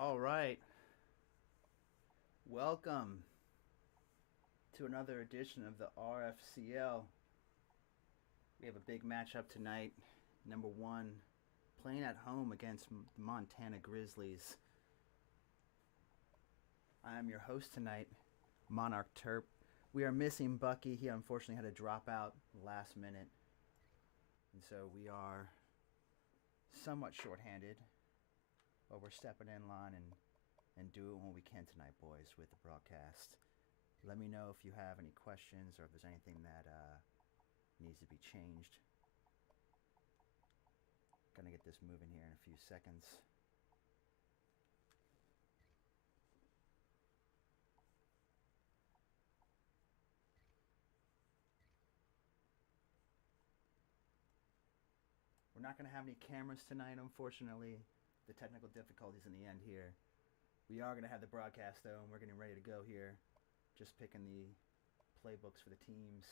All right. Welcome to another edition of the RFCL. We have a big matchup tonight. Number one, playing at home against the Montana Grizzlies. I am your host tonight, Monarch Terp. We are missing Bucky. He unfortunately had to drop out last minute. And so we are somewhat shorthanded. But we're stepping in line and doing what we can tonight, boys, with the broadcast. Let me know if you have any questions or if there's anything that needs to be changed. Gonna get this moving here in a few seconds. We're not gonna have any cameras tonight, unfortunately. The technical difficulties in the end here. We are gonna have the broadcast though, and we're getting ready to go here. Just picking the playbooks for the teams.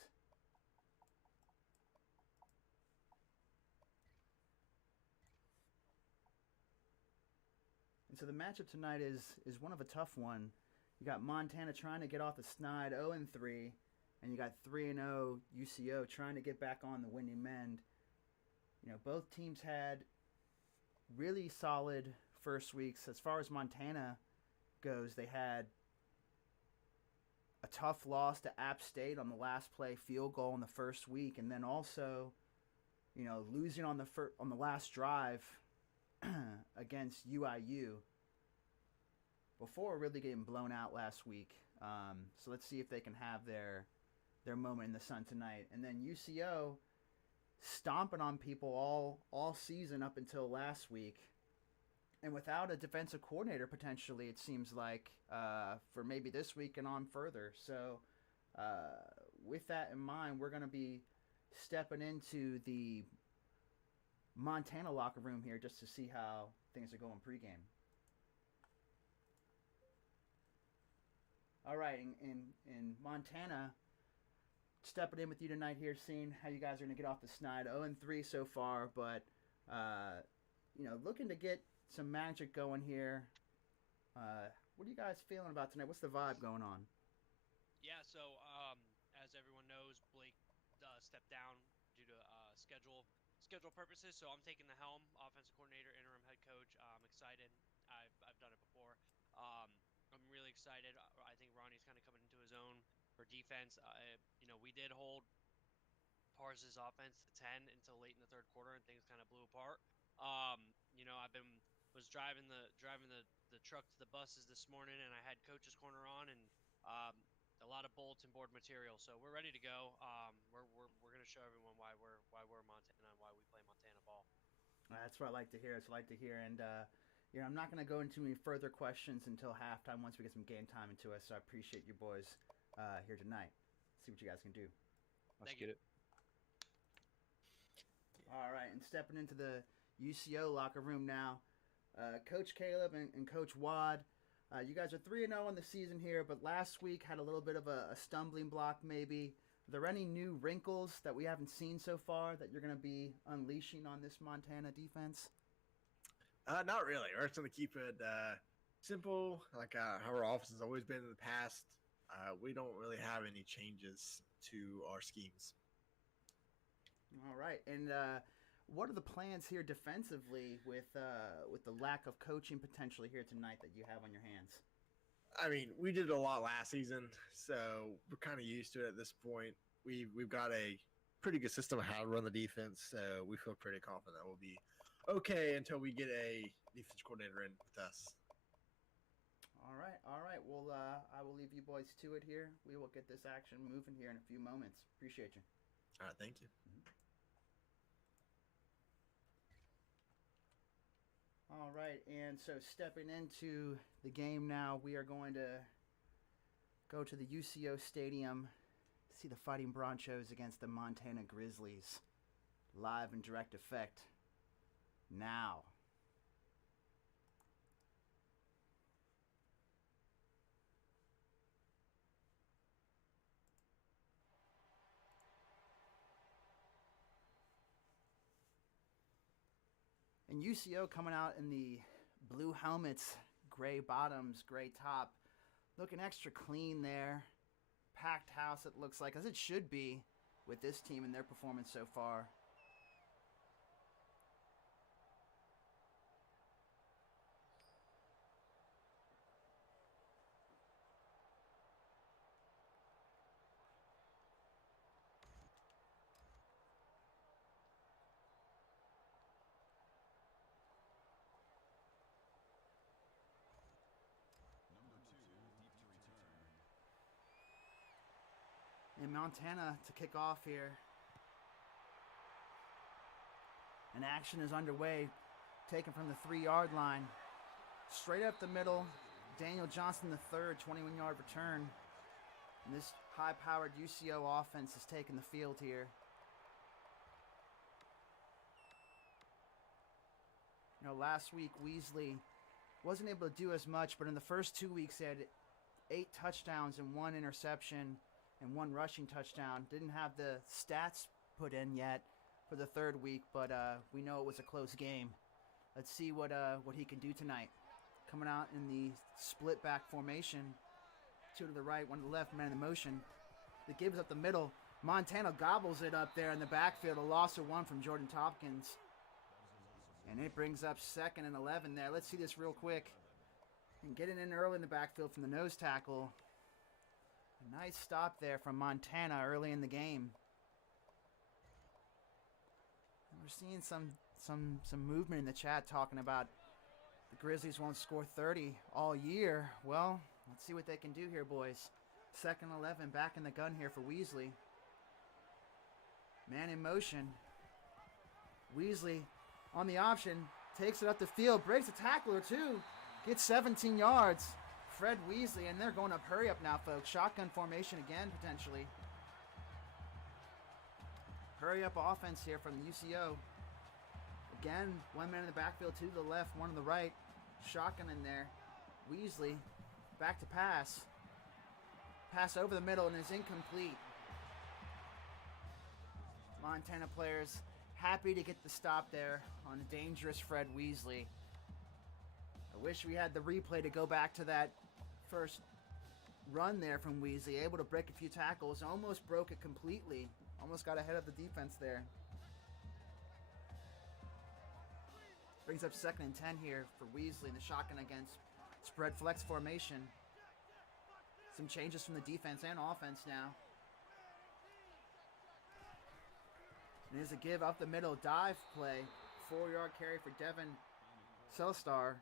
And so the matchup tonight is one of a tough one. You got Montana trying to get off the snide 0-3, and you got 3-0 UCO trying to get back on the winning mend. You know, both teams had really solid first weeks. As far as Montana goes, they had a tough loss to App State on the last play field goal in the first week, and then also, you know, losing on the last drive against UIU before really getting blown out last week. So let's see if they can have their moment in the sun tonight. And then UCO stomping on people all season up until last week. And without a defensive coordinator, potentially, it seems like, for maybe this week and on further. So with that in mind, we're going to be stepping into the Montana locker room here just to see how things are going pregame. All right, in Montana, stepping in with you tonight here, seeing how you guys are going to get off the snide. 0-3 so far, but, you know, looking to get some magic going here. What are you guys feeling about tonight? What's the vibe going on? Yeah, so as everyone knows, Blake stepped down due to schedule purposes. So I'm taking the helm, offensive coordinator, interim head coach. I'm excited. I've done it before. I'm really excited. I think Ronnie's kind of coming into his own for defense. You know, we did hold Pars's offense to 10 until late in the third quarter, and things kind of blew apart. You know, was driving the truck to the buses this morning, and I had Coach's Corner on, and a lot of bulletin board material. So we're ready to go. We're gonna show everyone why we're Montana and why we play Montana ball. That's what I like to hear. That's what I like to hear. And, you know, I'm not going to go into any further questions until halftime once we get some game time into us. So I appreciate you boys here tonight. See what you guys can do. Let's Thank get you. it. All right, and stepping into the UCO locker room now, Coach Caleb and Coach Wad. You guys are 3-0 in the season here, but last week had a little bit of a stumbling block maybe. Are there any new wrinkles that we haven't seen so far that you're going to be unleashing on this Montana defense? Not really. We're just going to keep it simple, like how our offense has always been in the past. We don't really have any changes to our schemes. All right, and what are the plans here defensively with the lack of coaching potentially here tonight that you have on your hands? I mean, we did a lot last season, so we're kind of used to it at this point. We've got a pretty good system of how to run the defense, so we feel pretty confident we'll be okay until we get a defense coordinator in with us. All right. Well, I will leave you boys to it here. We will get this action moving here in a few moments. Appreciate you. All right, thank you. All right, and so stepping into the game now, we are going to go to the UCO Stadium to see the Fighting Bronchos against the Montana Grizzlies. Live and direct effect now. And UCO coming out in the blue helmets, gray bottoms, gray top. Looking extra clean there. Packed house, it looks like, as it should be with this team and their performance so far. In Montana to kick off here. And action is underway, taken from the 3-yard line. Straight up the middle, Daniel Johnson III, 21-yard return. And this high-powered UCO offense has taken the field here. You know, last week, Weasley wasn't able to do as much, but in the first 2 weeks, they had 8 touchdowns and 1 interception and 1 rushing touchdown. Didn't have the stats put in yet for the 3rd week, but we know it was a close game. Let's see what he can do tonight. Coming out in the split back formation. 2 to the right, 1 to the left, man in motion. That gives up the middle. Montana gobbles it up there in the backfield. A loss of 1 from Jordan Tompkins. And it brings up 2nd and 11 there. Let's see this real quick. And getting in early in the backfield from the nose tackle. A nice stop there from Montana early in the game. And we're seeing some movement in the chat talking about the Grizzlies won't score 30 all year. Well, let's see what they can do here, boys. 2nd 11, back in the gun here for Weasley. Man in motion. Weasley on the option, takes it up the field, breaks a tackle or 2, gets 17 yards. Fred Weasley, and they're going up hurry up now, folks. Shotgun formation again, potentially. Hurry up offense here from the UCO. Again, 1 man in the backfield, 2 to the left, 1 to the right. Shotgun in there. Weasley, back to pass. Pass over the middle and is incomplete. Montana players happy to get the stop there on a dangerous Fred Weasley. I wish we had the replay to go back to that first run there from Weasley. Able to break a few tackles. Almost broke it completely. Almost got ahead of the defense there. Brings up 2nd and 10 here for Weasley in the shotgun against spread flex formation. Some changes from the defense and offense now. And there's a give up the middle, dive play. 4-yard carry for Devin Selstar.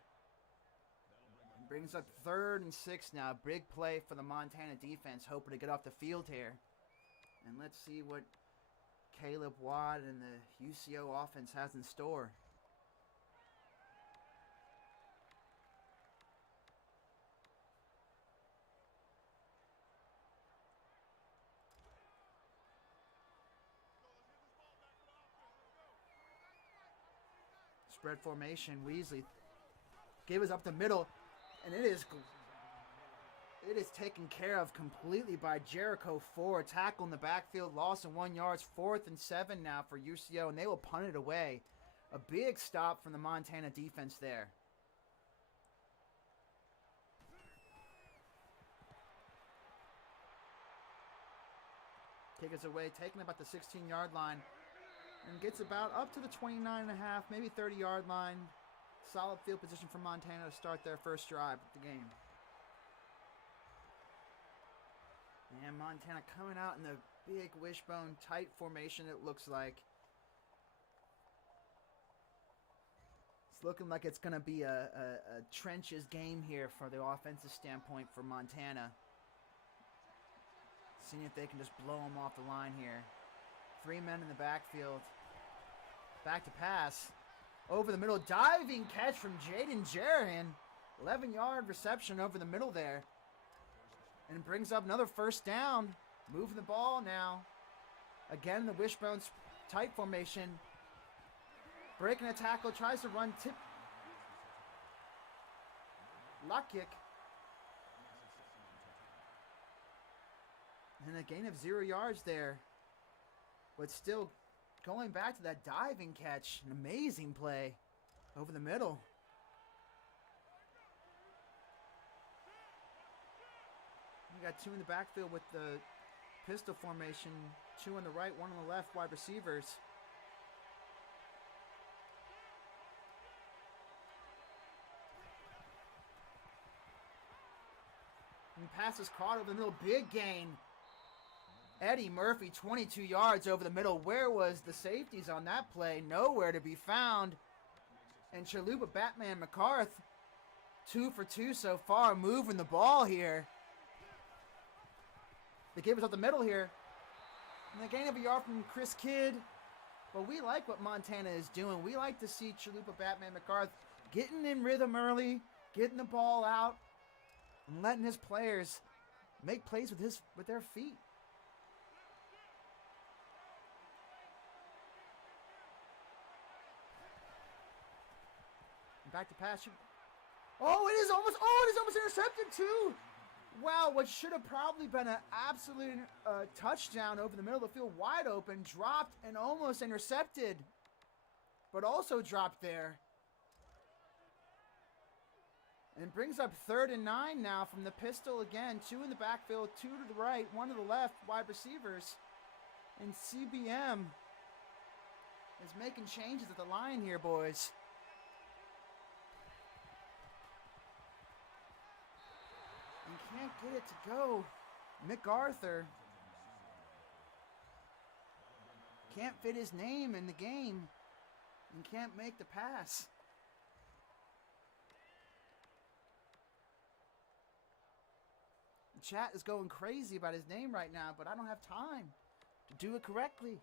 Brings up 3rd and 6 now. Big play for the Montana defense, hoping to get off the field here. And let's see what Caleb Watt and the UCO offense has in store. Spread formation, Weasley gave us up the middle, and it is taken care of completely by Jericho Ford. Tackle in the backfield, loss of 1 yard. 4th and 7 now for UCO, and they will punt it away. A big stop from the Montana defense there. Kick us away, taking about the 16-yard line. And gets about up to the 29.5, maybe 30-yard line. Solid field position for Montana to start their first drive of the game. And Montana coming out in the big wishbone tight formation, it looks like. It's looking like it's going to be a trenches game here for the offensive standpoint for Montana. Seeing if they can just blow them off the line here. 3 men in the backfield. Back to pass. Over the middle. Diving catch from Jaden Jerihan. 11-yard reception over the middle there. And brings up another first down. Moving the ball now. Again, the wishbone tight formation. Breaking a tackle. Tries to run. Tip. Lock kick. And a gain of 0 yards there. But still going back to that diving catch. An amazing play over the middle. We got 2 in the backfield with the pistol formation. 2 on the right, 1 on the left, wide receivers. And pass is caught over the middle. Big gain. Eddie Murphy, 22 yards over the middle. Where was the safeties on that play? Nowhere to be found. And Chalupa Batman McCarth, 2 for 2 so far, moving the ball here. They gave us up the middle here. And they gain of a yard from Chris Kidd. But we like what Montana is doing. We like to see Chalupa Batman McCarth getting in rhythm early, getting the ball out, and letting his players make plays with their feet. And back to pass. Oh, it is almost intercepted too. Wow, what should have probably been an absolute touchdown over the middle of the field, wide open, dropped and almost intercepted, but also dropped there. And brings up 3rd and 9 now from the pistol again. 2 in the backfield, 2 to the right, 1 to the left, wide receivers. And CBM is making changes at the line here, boys. And can't get it to go. MacArthur can't fit his name in the game and can't make the pass. Chat is going crazy about his name right now, but I don't have time to do it correctly.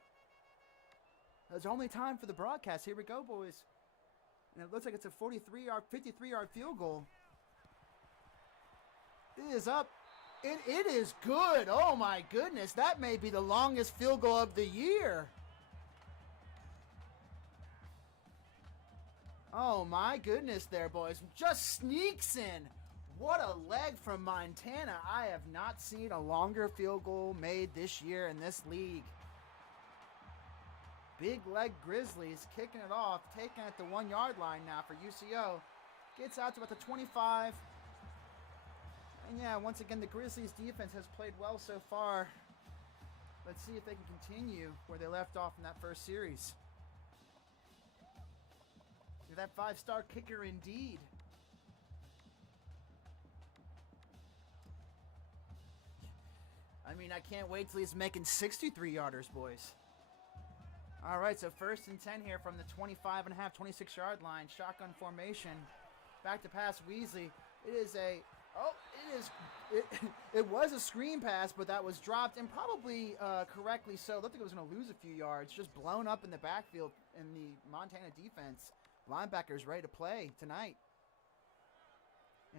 There's only time for the broadcast. Here we go, boys. And it looks like it's a 53-yard field goal. It is up. It is good. Oh, my goodness. That may be the longest field goal of the year. Oh, my goodness there, boys. Just sneaks in. What a leg from Montana. I have not seen a longer field goal made this year in this league. Big leg Grizzlies kicking it off, taking it at the 1-yard line now for UCO. Gets out to about the 25. And yeah, once again, the Grizzlies defense has played well so far. Let's see if they can continue where they left off in that first series. You're that 5-star kicker indeed. I mean, I can't wait till he's making 63-yarders, boys. All right, so 1st and 10 here from the 25.5, 26-yard line. Shotgun formation. Back to pass, Weasley. It was a screen pass, but that was dropped, and probably correctly so. Looked like it was going to lose a few yards. Just blown up in the backfield in the Montana defense. Linebackers ready to play tonight.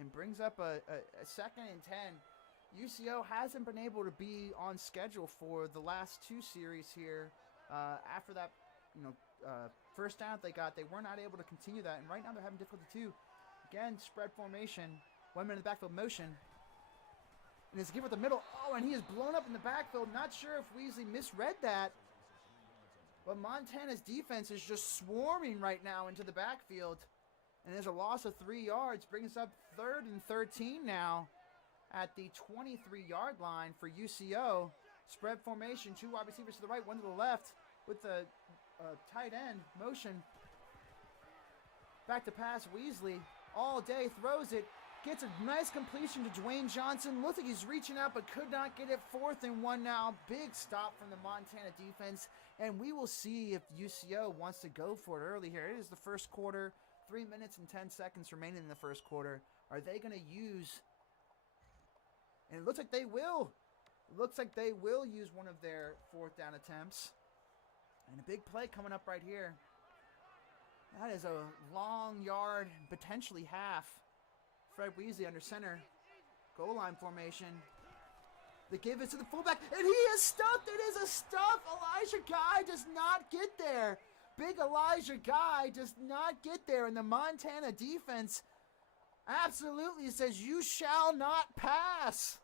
And brings up a 2nd and 10. UCO hasn't been able to be on schedule for the last 2 series here. After that, first down they got, they were not able to continue that, and right now they're having difficulty too. Again, spread formation, 1 minute in the backfield motion, and it's given with the middle. Oh, and he is blown up in the backfield. Not sure if Weasley misread that, but Montana's defense is just swarming right now into the backfield, and there's a loss of 3 yards. Brings us up 3rd and 13 now at the 23-yard line for UCO. Spread formation, 2 wide receivers to the right, 1 to the left with the tight end motion. Back to pass, Weasley all day, throws it, gets a nice completion to Dwayne Johnson. Looks like he's reaching out but could not get it. 4th and 1 now. Big stop from the Montana defense, and we will see if UCO wants to go for it early here. It is the first quarter, 3 minutes and 10 seconds remaining in the first quarter. Are they going to use... And it looks like they will. It looks like they will use one of their 4th down attempts. And a big play coming up right here. That is a long yard, potentially half. Fred Weasley under center. Goal line formation. They give it to the fullback, and he is stuffed. It is a stuff. Elijah Guy does not get there. Big Elijah Guy does not get there, and the Montana defense absolutely says, you shall not pass.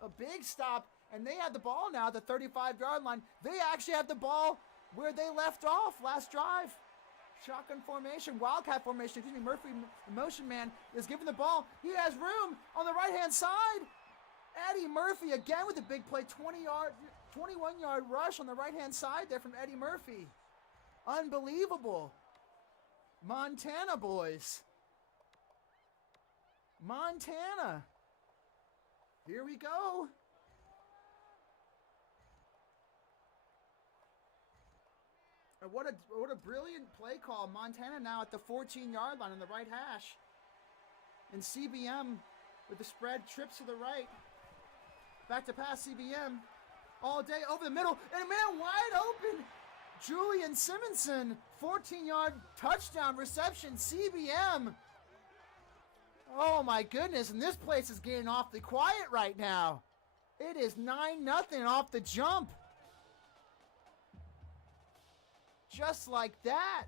A big stop, and they have the ball now at the 35-yard line. They actually have the ball where they left off last drive. Shotgun formation, wildcat formation. Excuse me, Murphy, the motion man, is giving the ball. He has room on the right-hand side. Eddie Murphy again with a big play, 21-yard rush on the right-hand side there from Eddie Murphy. Unbelievable. Montana, boys. Montana. Here we go. And what a brilliant play call. Montana now at the 14-yard line on the right hash. And CBM with the spread trips to the right. Back to pass CBM. All day over the middle. And a man wide open. Julian Simonson. 14-yard touchdown reception. CBM. Oh my goodness. And this place is getting awfully quiet right now. It is 9-0 off the jump. Just like that.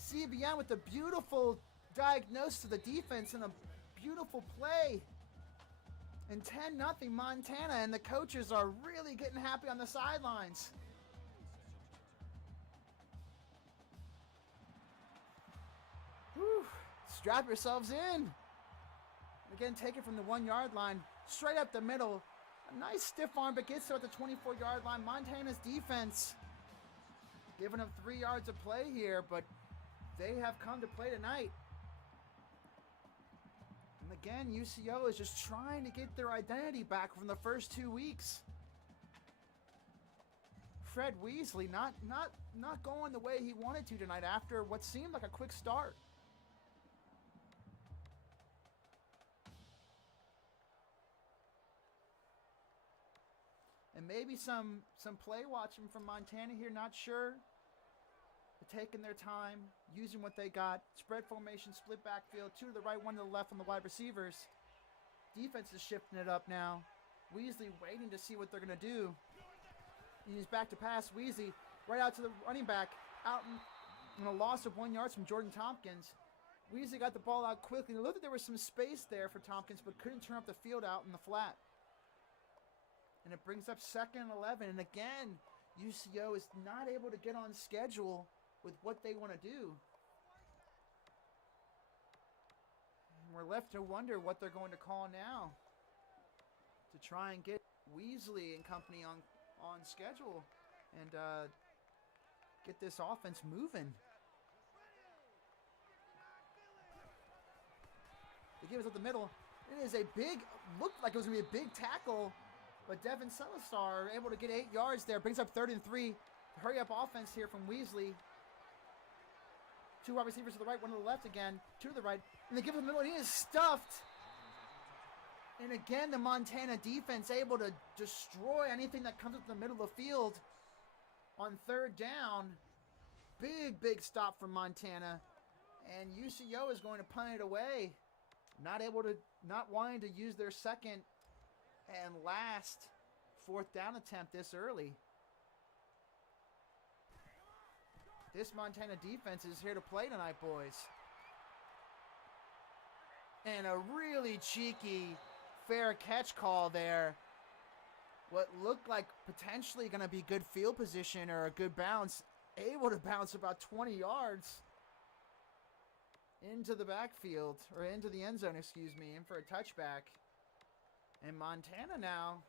CBM with a beautiful diagnosis of the defense and a beautiful play. And 10-0 Montana, and the coaches are really getting happy on the sidelines. Whew. Strap yourselves in. Again, take it from the 1-yard line, straight up the middle. A nice stiff arm, but gets to at the 24-yard line. Montana's defense giving them 3 yards of play here, but they have come to play tonight. And again, UCO is just trying to get their identity back from the first 2 weeks. Fred Weasley not going the way he wanted to tonight after what seemed like a quick start. And maybe some play watching from Montana here, not sure. They're taking their time, using what they got. Spread formation, split backfield, 2 to the right, 1 to the left on the wide receivers. Defense is shifting it up now. Weasley waiting to see what they're going to do. He's back to pass. Weasley right out to the running back. Out in a loss of 1 yard from Jordan Tompkins. Weasley got the ball out quickly. It looked like there was some space there for Tompkins, but couldn't turn up the field out in the flat. And it brings up 2nd and 11. And again, UCO is not able to get on schedule with what they want to do. And we're left to wonder what they're going to call now to try and get Weasley and company on schedule and get this offense moving. They give us up the middle. It is a big, looked like it was going to be a big tackle. But Devin Salazar able to get 8 yards there. Brings up 3rd and 3. Hurry up offense here from Weasley. 2 wide receivers to the right, 1 to the left again. 2 to the right. And they give him the middle. And he is stuffed. And again, the Montana defense able to destroy anything that comes up in the middle of the field on 3rd down. Big stop from Montana. And UCO is going to punt it away. Not wanting to use their second and last 4th down attempt this early. This Montana defense is here to play tonight, boys. And a really cheeky fair catch call there. What looked like potentially going to be good field position or a good bounce. Able to bounce about 20 yards into the backfield, or into the end zone, excuse me, in for a touchback. And Montana now,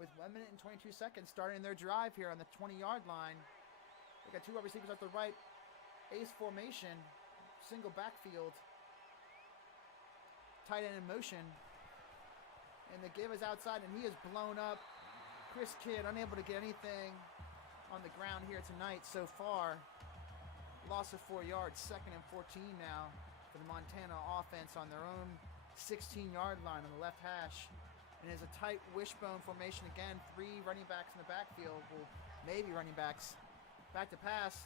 with 1 minute and 22 seconds, starting their drive here on the 20-yard line. They got 2 wide receivers at the right. Ace formation. Single backfield. Tight end in motion. And the give is outside, and he is blown up. Chris Kidd unable to get anything on the ground here tonight so far. Loss of 4 yards. 2nd and 14 now for the Montana offense on their own 16-yard line on the left hash. And it's a tight wishbone formation again. 3 running backs in the backfield. Well, maybe running backs. Back to pass.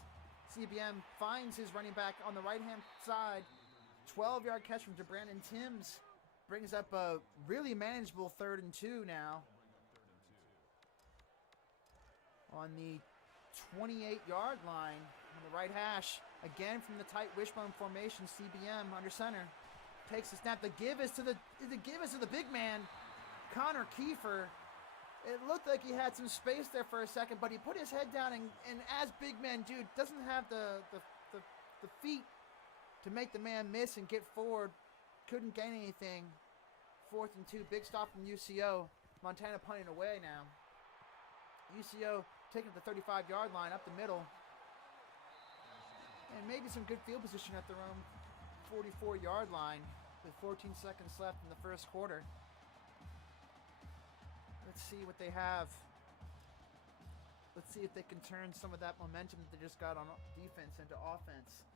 CBM finds his running back on the right-hand side. 12-yard catch from DeBrandon Timms. Brings up a really manageable 3rd and 2 now. On the 28-yard line on the right hash. Again from the tight wishbone formation. CBM under center. Takes the snap. The give is to the big man, Connor Kiefer. It looked like he had some space there for a second, but he put his head down and as big man dude doesn't have the feet to make the man miss and get forward. Couldn't gain anything. 4th and 2. Big stop from UCO. Montana punting away now. UCO taking the 35-yard line up the middle. And maybe some good field position at their own 44-yard line with 14 seconds left in the first quarter. Let's see what they have. Let's see if they can turn some of that momentum that they just got on defense into offense.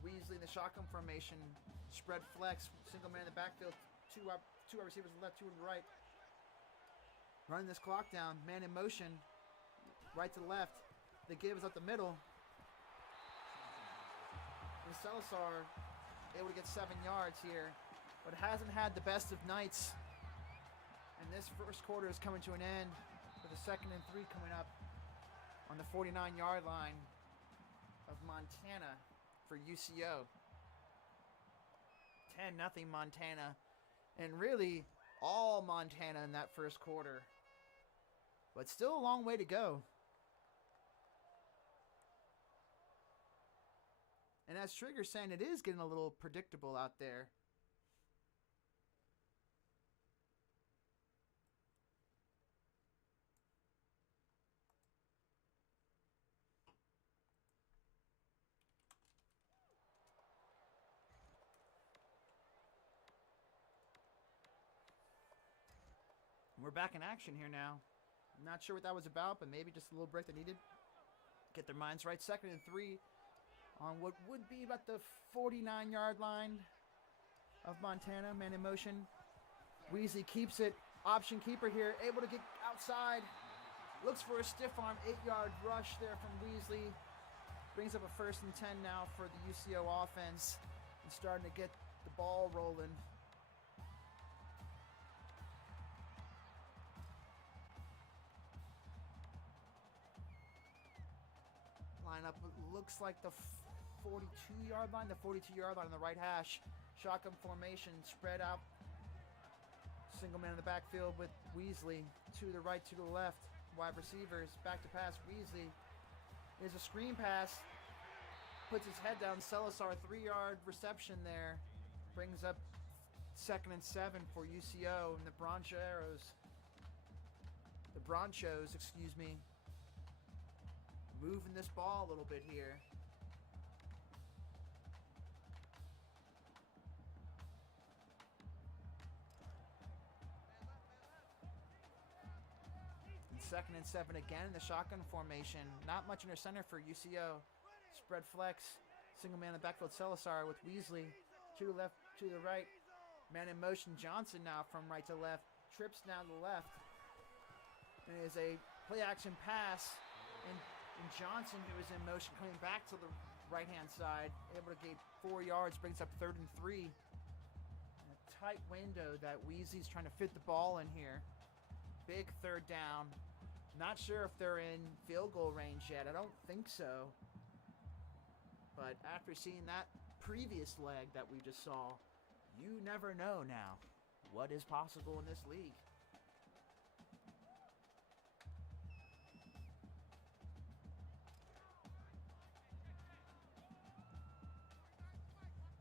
Weasley in the shotgun formation. Spread flex. Single man in the backfield. Two wide receivers on the left, 2 on the right. Running this clock down. Man in motion. Right to left. The give is up the middle. And Salazar able to get 7 yards here, but hasn't had the best of nights. And this first quarter is coming to an end with a 2nd and 3 coming up on the 49-yard line of Montana for UCO. 10-0 Montana. And really all Montana in that first quarter. But still a long way to go. And as Trigger's saying, it is getting a little predictable out there. We're back in action here now. I'm not sure what that was about, but maybe just a little break they needed. Get their minds right. 2nd and 3 on what would be about the 49-yard line of Montana. Man in motion. Weasley keeps it. Option keeper here. Able to get outside. Looks for a stiff arm. 8-yard rush there from Weasley. Brings up a 1st and 10 now for the UCO offense. And starting to get the ball rolling. Lineup looks like the 42-yard line. The 42-yard line on the right hash. Shotgun formation. Spread out. Single man in the backfield with Weasley. 2 to the right, 2 to the left. Wide receivers. Back to pass. Weasley. There's a screen pass. Puts his head down. Salazar, 3-yard reception there. Brings up 2nd and 7 for UCO. And the Bronchos, moving this ball a little bit here. And 2nd and 7 again in the shotgun formation. Not much under center for UCO. Spread flex. Single man in the backfield. Salazar with Weasley. 2 to the left, 2 to the right. Man in motion. Johnson now from right to left. Trips now to the left. And it is a play action pass. And Johnson, who is in motion, coming back to the right-hand side, able to gain 4 yards, brings up 3rd and 3. And a tight window that Weasley's trying to fit the ball in here. Big 3rd down. Not sure if they're in field goal range yet. I don't think so. But after seeing that previous leg that we just saw, you never know now what is possible in this league.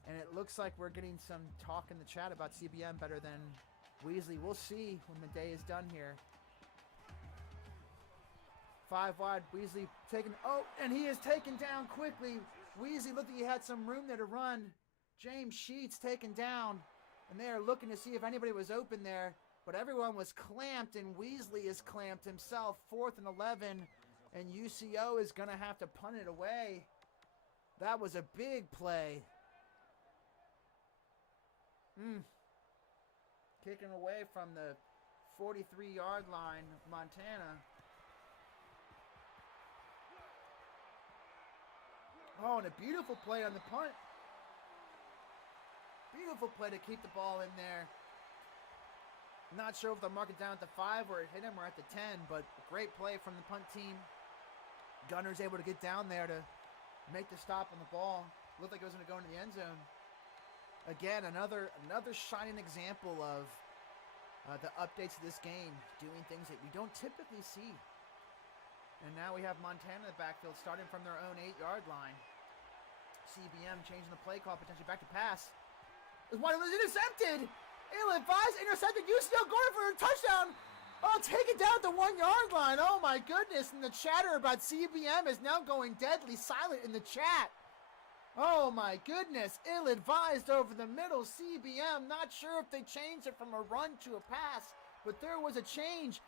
And it looks like we're getting some talk in the chat about CBM better than Weasley. We'll see when the day is done here. 5 wide. Weasley taken. Oh, and he is taken down quickly. Weasley looked like he had some room there to run. James Sheets taken down. And they are looking to see if anybody was open there. But everyone was clamped, and Weasley is clamped himself. 4th and 11. And UCO is going to have to punt it away. That was a big play. Kicking away from the 43-yard line of Montana. Oh, and a beautiful play on the punt. Beautiful play to keep the ball in there. Not sure if they'll mark it down at the 5 or it hit him or at the 10, but a great play from the punt team. Gunner's able to get down there to make the stop on the ball. Looked like it was going to go into the end zone. Again, another shining example of the updates of this game, doing things that we don't typically see. And now we have Montana in the backfield starting from their own 8-yard line. CBM changing the play call, potentially back to pass. One was intercepted. Ill-advised, intercepted. UCL going for a touchdown. Oh, take it down at the 1-yard line. Oh my goodness. And the chatter about CBM is now going deadly silent in the chat. Oh my goodness. Ill-advised over the middle. CBM, not sure if they changed it from a run to a pass, but there was a change.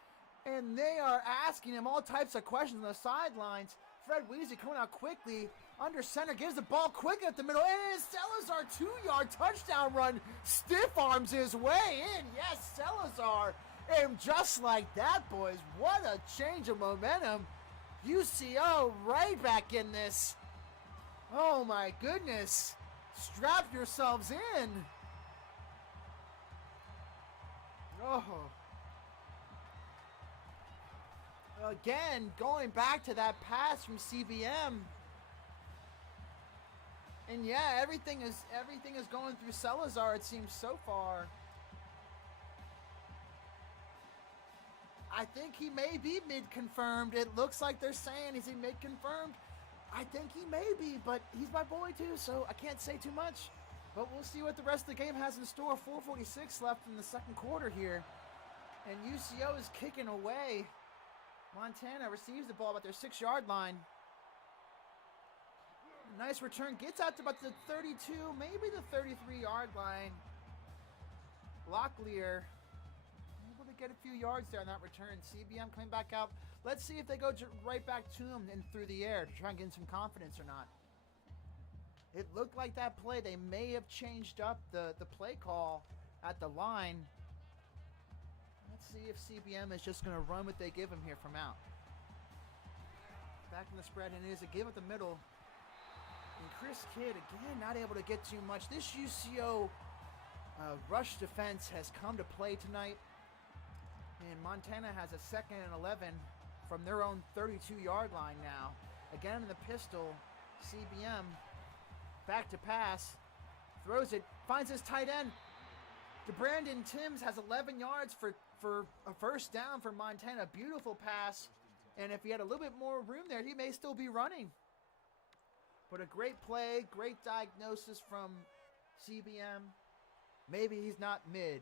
And they are asking him all types of questions on the sidelines. Fred Weezy coming out quickly. Under center, gives the ball quick at the middle. And Salazar, 2-yard touchdown run. Stiff arms his way in. Yes, Salazar. And just like that, boys, what a change of momentum. UCO right back in this. Oh my goodness. Strap yourselves in. Oh. Again, going back to that pass from CBM. And yeah, everything is going through Salazar, it seems, so far. I think he may be mid-confirmed. It looks like they're saying, is he mid-confirmed? I think he may be, but he's my boy too, so I can't say too much. But we'll see what the rest of the game has in store. 4:46 left in the second quarter here. And UCO is kicking away. Montana receives the ball about their 6-yard line. Nice return. Gets out to about the 32, maybe the 33-yard line. Locklear able to get a few yards there on that return. CBM coming back out. Let's see if they go right back to him and through the air to try and get some confidence or not. It looked like that play, they may have changed up the play call at the line. Let's see if CBM is just going to run what they give him here from out. Back in the spread, and it is a give at the middle. And Chris Kidd, again, not able to get too much. This UCO rush defense has come to play tonight. And Montana has a 2nd and 11 from their own 32-yard line now. Again in the pistol, CBM back to pass. Throws it, finds his tight end. DeBrandon Timms has 11 yards for a first down for Montana. Beautiful pass. And if he had a little bit more room there, he may still be running. But a great play, great diagnosis from CBM. Maybe he's not mid.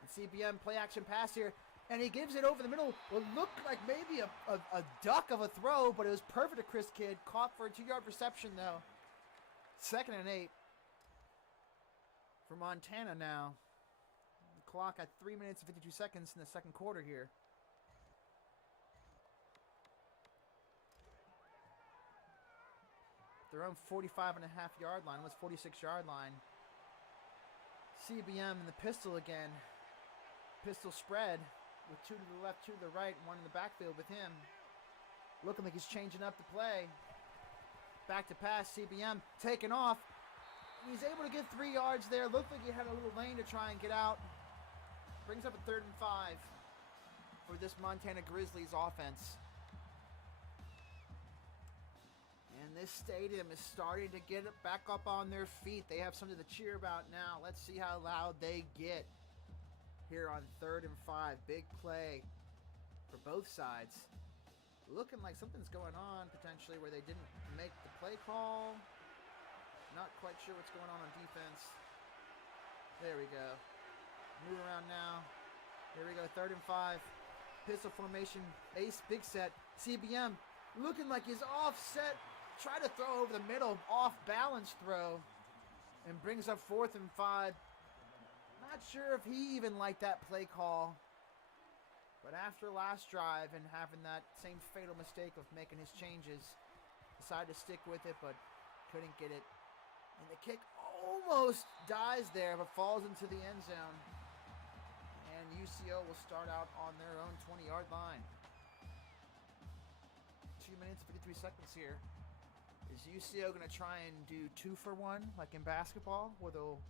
And CBM play action pass here. And he gives it over the middle. What looked like maybe a duck of a throw, but it was perfect to Chris Kidd. Caught for a 2-yard reception, though. 2nd and 8 for Montana now. The clock at 3 minutes and 52 seconds in the second quarter here. Their own 45.5-yard line, almost 46-yard line. CBM in the pistol again. Pistol spread with 2 to the left, 2 to the right, 1 in the backfield with him. Looking like he's changing up the play. Back to pass, CBM taking off. He's able to get 3 yards there. Looked like he had a little lane to try and get out. Brings up a 3rd and 5 for this Montana Grizzlies offense. And this stadium is starting to get back up on their feet. They have something to cheer about now. Let's see how loud they get here on 3rd and 5. Big play for both sides. Looking like something's going on potentially where they didn't make the play call. Not quite sure what's going on defense. There we go. Move around now. Here we go, 3rd and 5. Pistol formation, ace, big set. CBM looking like he's offset. Try to throw over the middle, off balance throw. And brings up 4th and 5. Not sure if he even liked that play call. But after last drive and having that same fatal mistake of making his changes, decided to stick with it, but couldn't get it. And the kick almost dies there, but falls into the end zone. And UCO will start out on their own 20-yard line. 2 minutes, 53 seconds here. Is UCO going to try and do 2 for 1, like in basketball, where they'll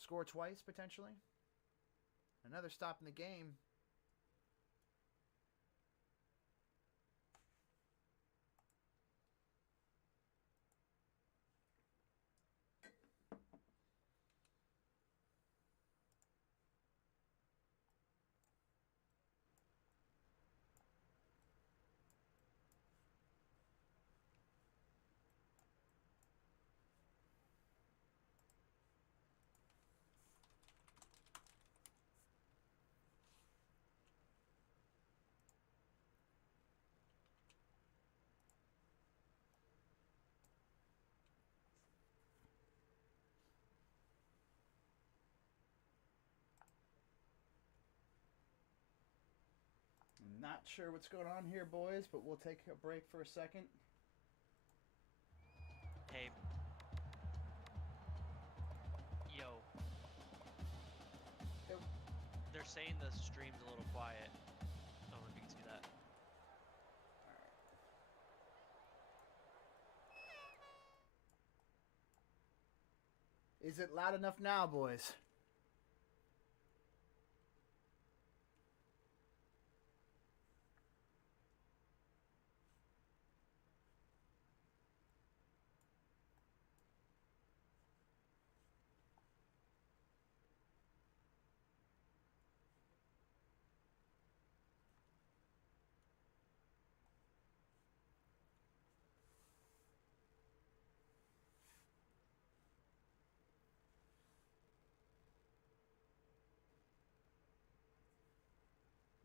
score twice, potentially? Another stop in the game. Not sure what's going on here, boys, but we'll take a break for a second. Hey. Yo. Yep. They're saying the stream's a little quiet. I don't know if you can see that. Is it loud enough now, boys?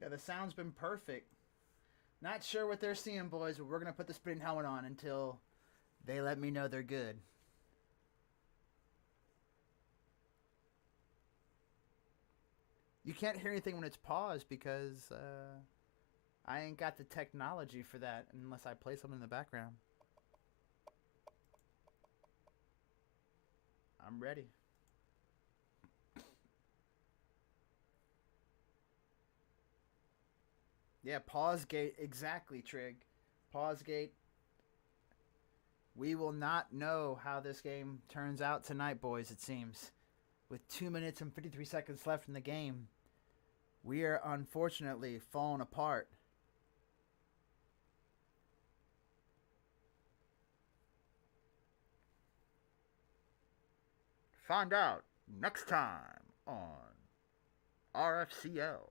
Yeah, the sound's been perfect. Not sure what they're seeing, boys, but we're going to put the spinning helmet on until they let me know they're good. You can't hear anything when it's paused because I ain't got the technology for that unless I play something in the background. I'm ready. Yeah, pause gate, exactly, Trig. Pause gate. We will not know how this game turns out tonight, boys, it seems. With 2 minutes and 53 seconds left in the game, we are unfortunately falling apart. Find out next time on RFCL.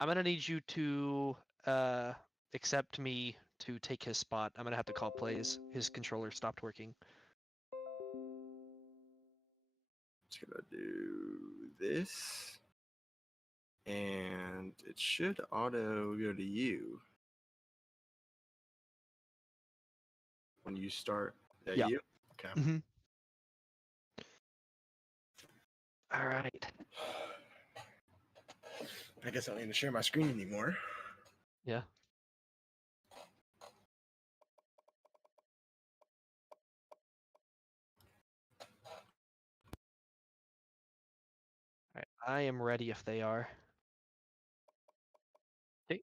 I'm gonna need you to accept me to take his spot. I'm gonna have to call plays. His controller stopped working. Just gonna do this, and it should auto go to you when you start. Yeah. You? Okay. Mm-hmm. All right. I guess I don't need to share my screen anymore. Yeah. All right. I am ready if they are. Okay.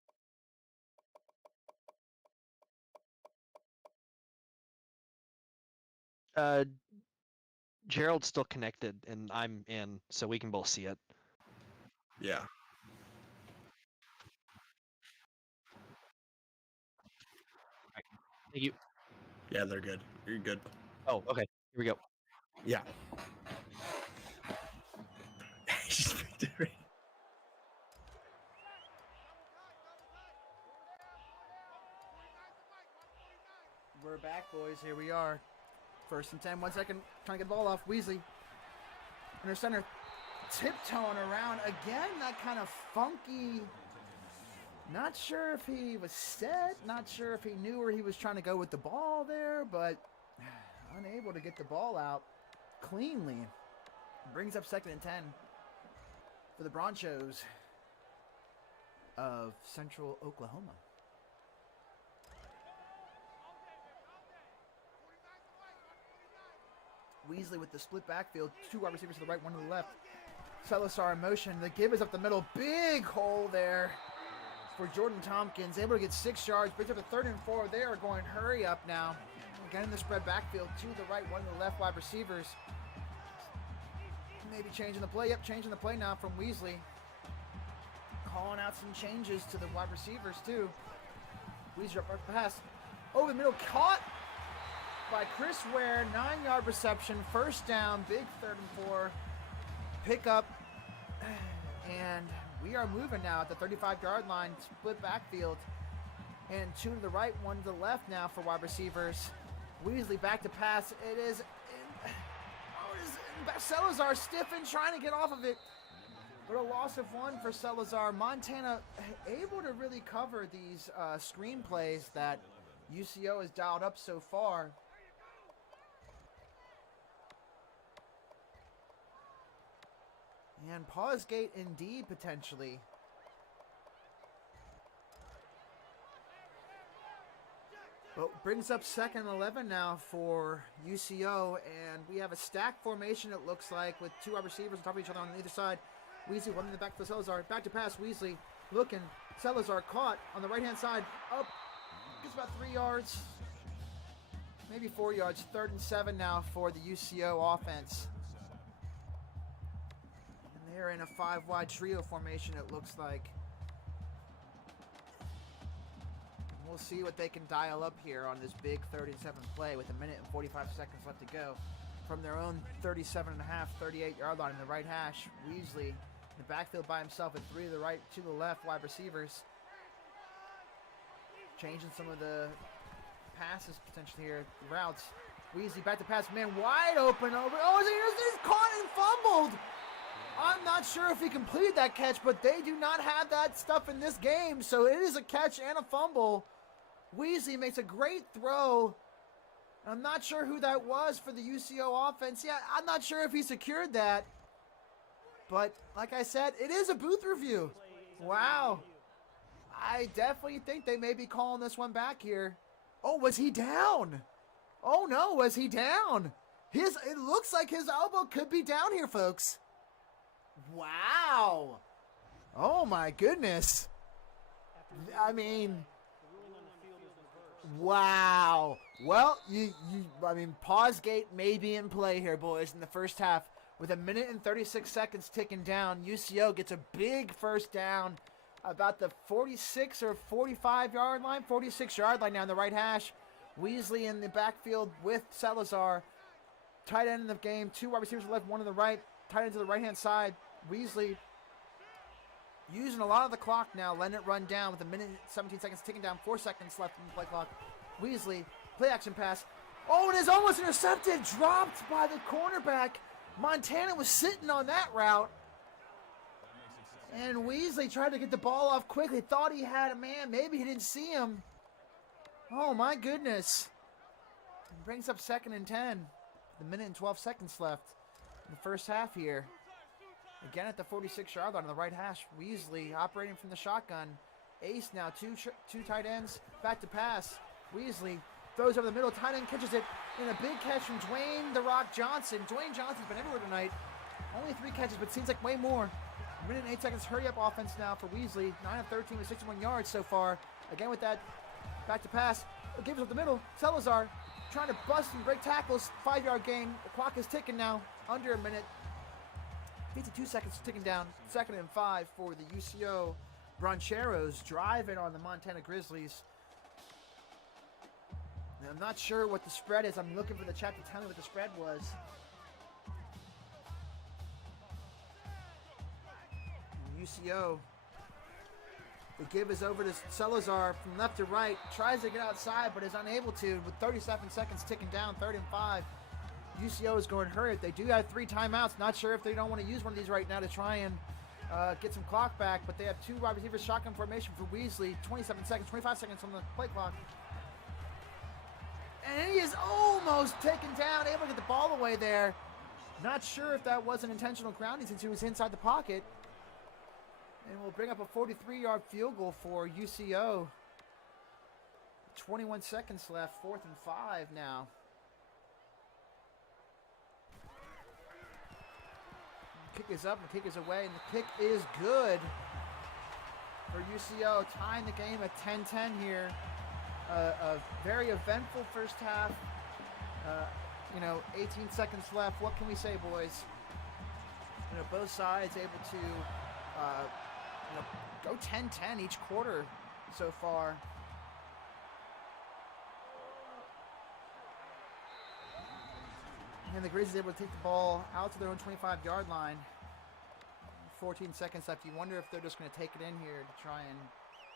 Gerald's still connected, and I'm in, so we can both see it. Yeah. Thank you. Yeah, they're good. You're good. Oh, okay. Here we go. Yeah. We're back, boys. Here we are. 1st and 10. 1 second. Trying to get the ball off. Weasley. Under center. Tiptoeing around again. That kind of funky. Not sure if he was set. Not sure if he knew where he was trying to go with the ball there, but unable to get the ball out cleanly. Brings up 2nd and 10 for the Bronchos of Central Oklahoma. Weasley with the split backfield. 2 wide receivers to the right, 1 to the left. Salazar in motion. The give is up the middle. Big hole there for Jordan Tompkins. Able to get 6 yards. Brings up to 3rd and 4. They are going hurry up now. Again in the spread backfield. 2 to the right, 1 to the left wide receivers. Maybe changing the play. Yep, changing the play now from Weasley. Calling out some changes to the wide receivers too. Weasley up the pass. Over the middle. Caught by Chris Ware, 9-yard reception, 1st down, big 3rd and 4, pick up, and we are moving now at the 35-yard line, split backfield. And 2 to the right, 1 to the left now for wide receivers. Weasley back to pass. It is Salazar stiffened, trying to get off of it. But a loss of 1 for Salazar. Montana able to really cover these screen plays that UCO has dialed up so far. And pause gate indeed, potentially. Well, brings up 2nd and 11 now for UCO, and we have a stack formation, it looks like, with 2 wide receivers on top of each other on either side. Weasley running the back for Salazar. Back to pass, Weasley looking. Salazar caught on the right-hand side. Up, gets about 3 yards, maybe 4 yards. 3rd and 7 now for the UCO offense. And they're in a 5-wide trio formation, it looks like. We'll see what they can dial up here on this big 37th play with 1 minute and 45 seconds left to go. From their own 37.5, 38-yard line in the right hash, Weasley in the backfield by himself with 3 to the right, 2 to the left wide receivers. Changing some of the passes potentially here, routes. Weasley back to pass, man wide open over. Oh, he's caught and fumbled. I'm not sure if he completed that catch, but they do not have that stuff in this game, so it is a catch and a fumble. Weasley makes a great throw. I'm not sure who that was for the UCO offense. Yeah, I'm not sure if he secured that. But like I said, it is a booth review. Wow. I definitely think they may be calling this one back here. Oh, was he down? Oh no, was he down? It looks like his elbow could be down here, folks. Wow. Oh my goodness. I mean, wow. Well, pause gate may be in play here, boys, in the first half. With 1 minute and 36 seconds ticking down, UCO gets a big first down about the 46 or 45-yard line, 46-yard line now in the right hash. Weasley in the backfield with Salazar. Tight end in the game. 2 wide receivers left, 1 to the right. Tight end to the right-hand side. Weasley using a lot of the clock now, letting it run down with 1 minute and 17 seconds ticking down, 4 seconds left in the play clock. Weasley, play action pass. Oh, it is almost intercepted, dropped by the cornerback. Montana was sitting on that route. And Weasley tried to get the ball off quickly, thought he had a man, maybe he didn't see him. Oh my goodness. It brings up 2nd and 10. 1 minute and 12 seconds left in the first half here. Again at the 46-yard line on the right hash. Weasley operating from the shotgun. Ace now, two tight ends. Back to pass. Weasley throws over the middle. Tight end catches it in a big catch from Dwayne "The Rock" Johnson. Dwayne Johnson's been everywhere tonight. Only 3 catches, but seems like way more. 1 minute and 8 seconds. Hurry up offense now for Weasley. 9 of 13 with 61 yards so far. Again with that back to pass. Gives up the middle. Salazar trying to bust and break tackles. 5-yard gain. The clock is ticking now. Under a minute. 52 seconds ticking down. 2nd and 5 for the UCO Broncheros driving on the Montana Grizzlies. Now, I'm not sure what the spread is. I'm looking for the chat to tell me what the spread was. And UCO, the give is over to Salazar from left to right. Tries to get outside, but is unable to with 37 seconds ticking down. 3rd and 5. UCO is going to hurry it. They do have 3 timeouts. Not sure if they don't want to use one of these right now to try and get some clock back, but they have 2 wide receivers shotgun formation for Weasley. 27 seconds, 25 seconds on the play clock. And he is almost taken down, able to get the ball away there. Not sure if that was an intentional grounding since he was inside the pocket. And we'll bring up a 43-yard field goal for UCO. 21 seconds left, 4th and 5 now. The kick is up, the kick is away, and the kick is good for UCO, tying the game at 10-10 here. A very eventful first half. 18 seconds left. What can we say, boys? Both sides able to go 10-10 each quarter so far. And the Grizzlies able to take the ball out to their own 25-yard line. 14 seconds left. You wonder if they're just going to take it in here to try and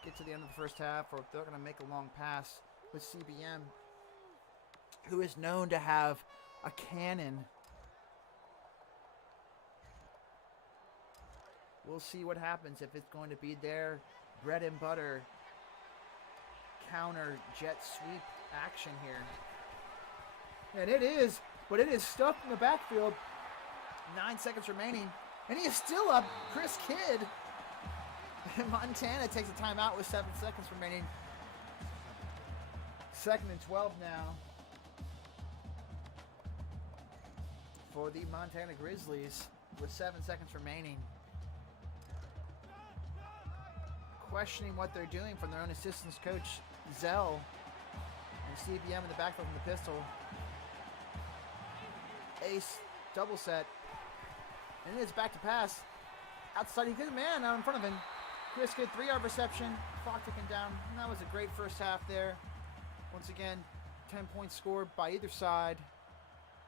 get to the end of the first half, or if they're going to make a long pass with CBM, who is known to have a cannon. We'll see what happens, if it's going to be their bread and butter counter jet sweep action here. And it is, but it is stuffed in the backfield. 9 seconds remaining, and he is still up. Chris Kidd. Montana takes a timeout with 7 seconds remaining. 2nd and 12 now for the Montana Grizzlies with 7 seconds remaining. Questioning what they're doing from their own assistance coach, Zell, and CBM in the backfield from the pistol. Ace, double set, and it is back to pass. Outside, he gets a man out in front of him. Chris Kidd, 3-yard reception, clock ticking down, and that was a great first half there. Once again, 10 points scored by either side.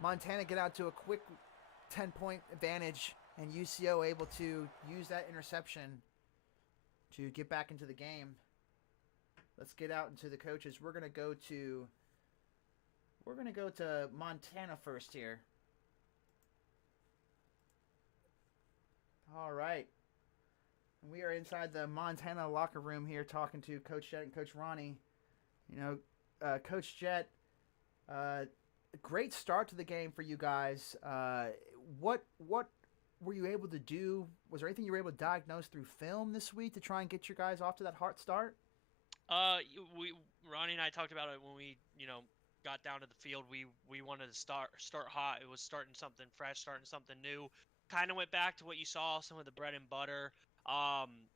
Montana get out to a quick 10-point advantage, and UCO able to use that interception to get back into the game. Let's get out into the coaches. We're gonna go to Montana first here. All right. We are inside the Montana locker room here talking to Coach Jett and Coach Ronnie. You know, Coach Jett, great start to the game for you guys. What were you able to do? Was there anything you were able to diagnose through film this week to try and get your guys off to that hot start? Ronnie and I talked about it when we, got down to the field. We wanted to start hot. It was starting something fresh, starting something new. Kind of went back to what you saw, some of the bread and butter.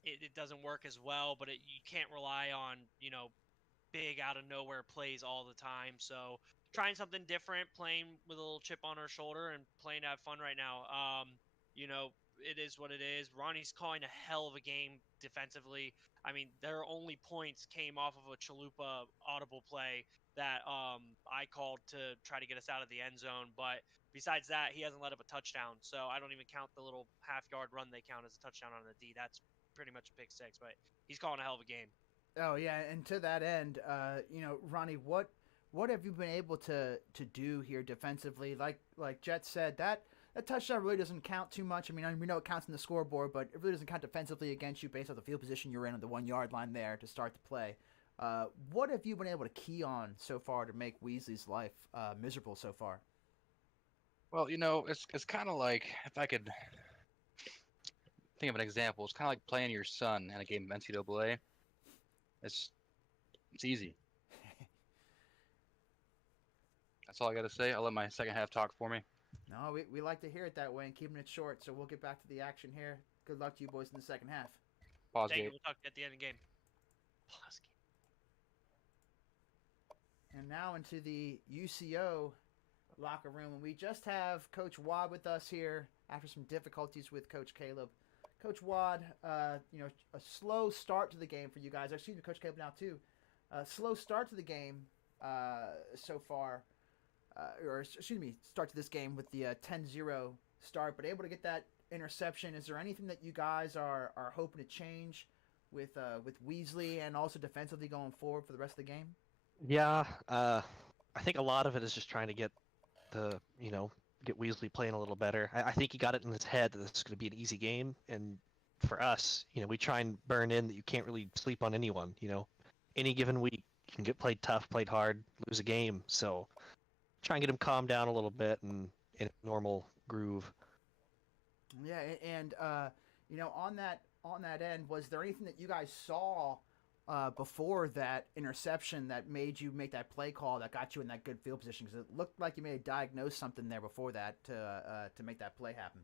It doesn't work as well, but you can't rely on, big out of nowhere plays all the time. So trying something different, playing with a little chip on our shoulder and playing to have fun right now. It is what it is. Ronnie's calling a hell of a game defensively. I mean, their only points came off of a Chalupa audible play that I called to try to get us out of the end zone. But besides that, he hasn't let up a touchdown. So I don't even count the little half-yard run they count as a touchdown on the D. That's pretty much a pick six. But he's calling a hell of a game. Oh, yeah, and to that end, Ronnie, what have you been able to do here defensively? Like Jet said, that touchdown really doesn't count too much. I mean, we know it counts in the scoreboard, but it really doesn't count defensively against you based on the field position you're in on the 1 yard line there to start the play. What have you been able to key on so far to make Weasley's life miserable so far? Well, it's kind of like, if I could think of an example, it's kind of like playing your son in a game of NCAA. It's easy. That's all I got to say. I'll let my second half talk for me. No, we like to hear it that way and keeping it short, so we'll get back to the action here. Good luck to you boys in the second half. Pause Thank game. you. We'll talk at the end of the game. Pause game. And now into the UCO locker room, and we just have Coach Wad with us here after some difficulties with Coach Caleb. Coach Wad, a slow start to the game for you guys. Excuse me, Coach Caleb now too. Slow start to the game so far. Start to this game with the 10-0 start, but able to get that interception. Is there anything that you guys are hoping to change with Weasley and also defensively going forward for the rest of the game? Yeah, I think a lot of it is just trying to get get Weasley playing a little better. I think he got it in his head that this is going to be an easy game, and for us, we try and burn in that you can't really sleep on anyone. Any given week you can get played tough, played hard, lose a game. So try and get him calmed down a little bit and in a normal groove. Yeah, and on that end, was there anything that you guys saw before that interception that made you make that play call that got you in that good field position? Because it looked like you may have diagnosed something there before that to make that play happen.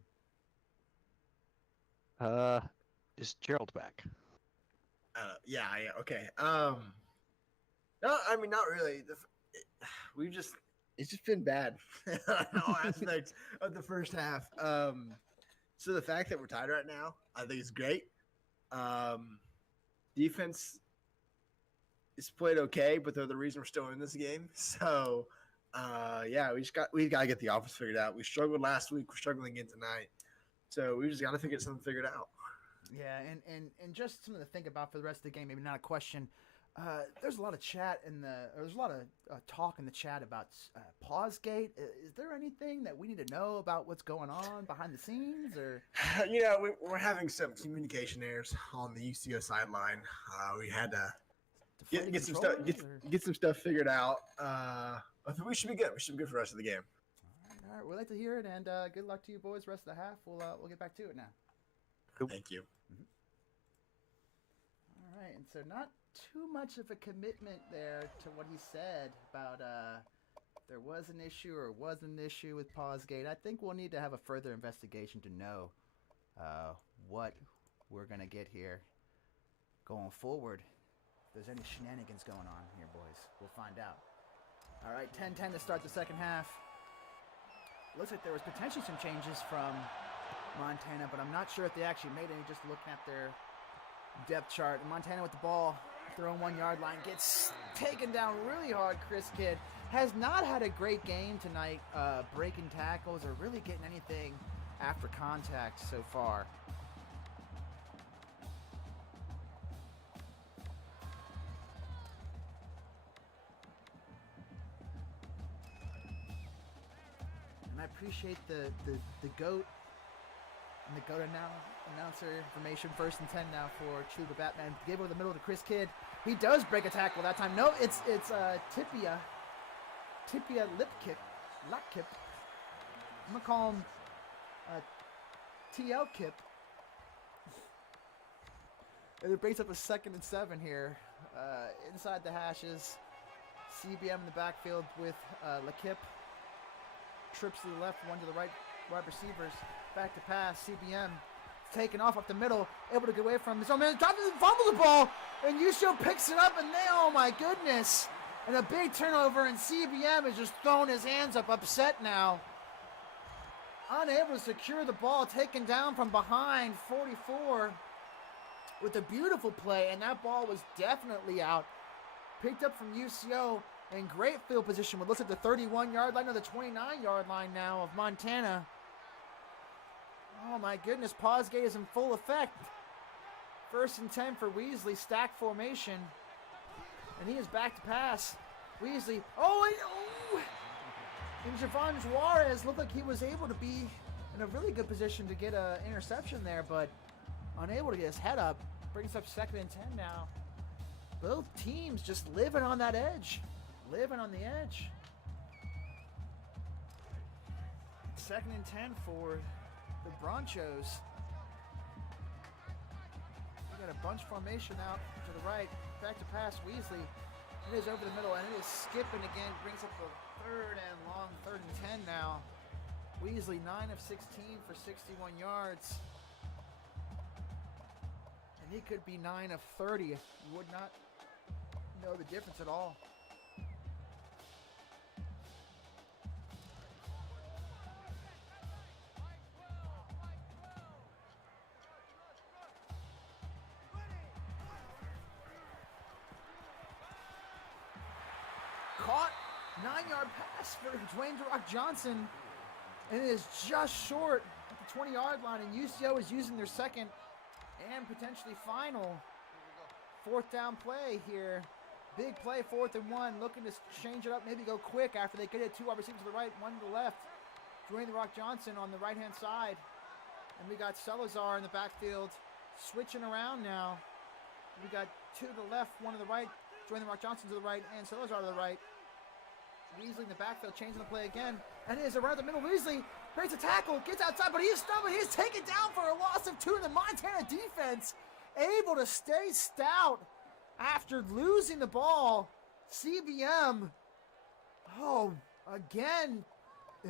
Is Gerald back? Yeah, okay. No, I mean, not really. It's just been bad on all aspects of the first half. So the fact that we're tied right now, I think is great. Defense is played okay, but they're the reason we're still in this game. So, we got to get the offense figured out. We struggled last week. We're struggling again tonight. So we just got to get something figured out. Yeah, and just something to think about for the rest of the game. Maybe not a question. There's a lot of chat there's a lot of talk in the chat about Pausegate. Is there anything that we need to know about what's going on behind the scenes, or? We're having some communication errors on the UCO sideline. We had to get some stuff figured out. I think we should be good. We should be good for the rest of the game. All right. We'd like to hear it, and good luck to you boys. Rest of the half. We'll get back to it now. Cool. Thank you. All right, and so not too much of a commitment there to what he said about there was an issue or wasn't an issue with Pausegate. I think we'll need to have a further investigation to know what we're going to get here going forward. If there's any shenanigans going on here, boys, we'll find out. All right, 10-10 to start the second half. Looks like there was potentially some changes from Montana, but I'm not sure if they actually made any just looking at their depth chart. And Montana with the ball, their own 1 yard line, gets taken down really hard. Chris Kidd has not had a great game tonight, breaking tackles or really getting anything after contact so far. And I appreciate the GOAT and the GOAT announcer information. 1st and 10 now for Chuba Batman. Gave over the middle to Chris Kidd. He does break a tackle that time. No, it's Tipia lip kip. I'm gonna call him TL Kip. And it brings up a 2nd and 7 here. Inside the hashes. CBM in the backfield with Lakip. Trips to the left, one to the right. Wide receivers. Back to pass. CBM taken off up the middle. Able to get away from his own man. Drops and fumbles the ball. And Yusho picks it up. And oh my goodness. And a big turnover. And CBM has just thrown his hands up. Upset now. Unable to secure the ball. Taken down from behind. 44. With a beautiful play. And that ball was definitely out. Picked up from UCO. In great field position. But looks at the 31-yard line or the 29-yard line now of Montana. Oh my goodness, Pausegate is in full effect. 1st and 10 for Weasley, stack formation. And he is back to pass. Weasley, and Javon Juarez looked like he was able to be in a really good position to get an interception there, but unable to get his head up. Brings up 2nd and 10 now. Both teams just living on that edge. Living on the edge. 2nd and 10 for the Bronchos. We got a bunch formation out to the right. Back to pass Weasley. It is over the middle and it is skipping again. Brings up the 3rd and long. 3rd and 10 now. Weasley 9 of 16 for 61 yards. And he could be 9 of 30. You would not know the difference at all. Caught 9-yard pass for Dwayne The Rock Johnson, and it is just short at the 20-yard line. And UCO is using their 2nd and potentially final 4th down play here. Big play, 4th and 1, looking to change it up, maybe go quick after they get it. 2 wide receivers to the right, 1 to the left. Dwayne The Rock Johnson on the right-hand side, and we got Salazar in the backfield, switching around now. We got 2 to the left, 1 to the right. Dwayne The Rock Johnson to the right, and Salazar to the right. Weasley in the backfield, changing the play again. And it is around the middle. Weasley breaks a tackle, gets outside, but he is stumbling. He is taken down for a loss of 2 in the Montana defense. Able to stay stout after losing the ball. CBM. Oh, again,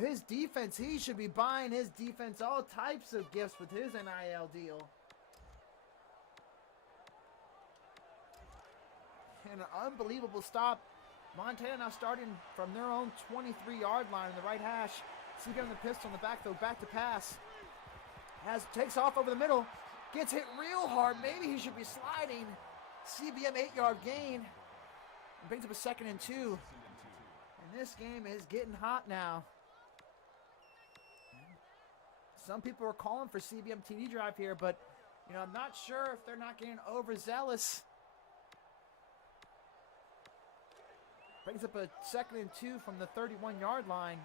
his defense. He should be buying his defense all types of gifts with his NIL deal. And an unbelievable stop. Montana now starting from their own 23-yard line in the right hash. CBM in the pistol in the backfield, back to pass. Takes off over the middle. Gets hit real hard. Maybe he should be sliding. CBM 8-yard gain. Brings up a 2nd and 2. And this game is getting hot now. some people are calling for CBM TD drive here, but, you know, I'm not sure if they're not getting overzealous. Brings up a 2nd and 2 from the 31-yard line.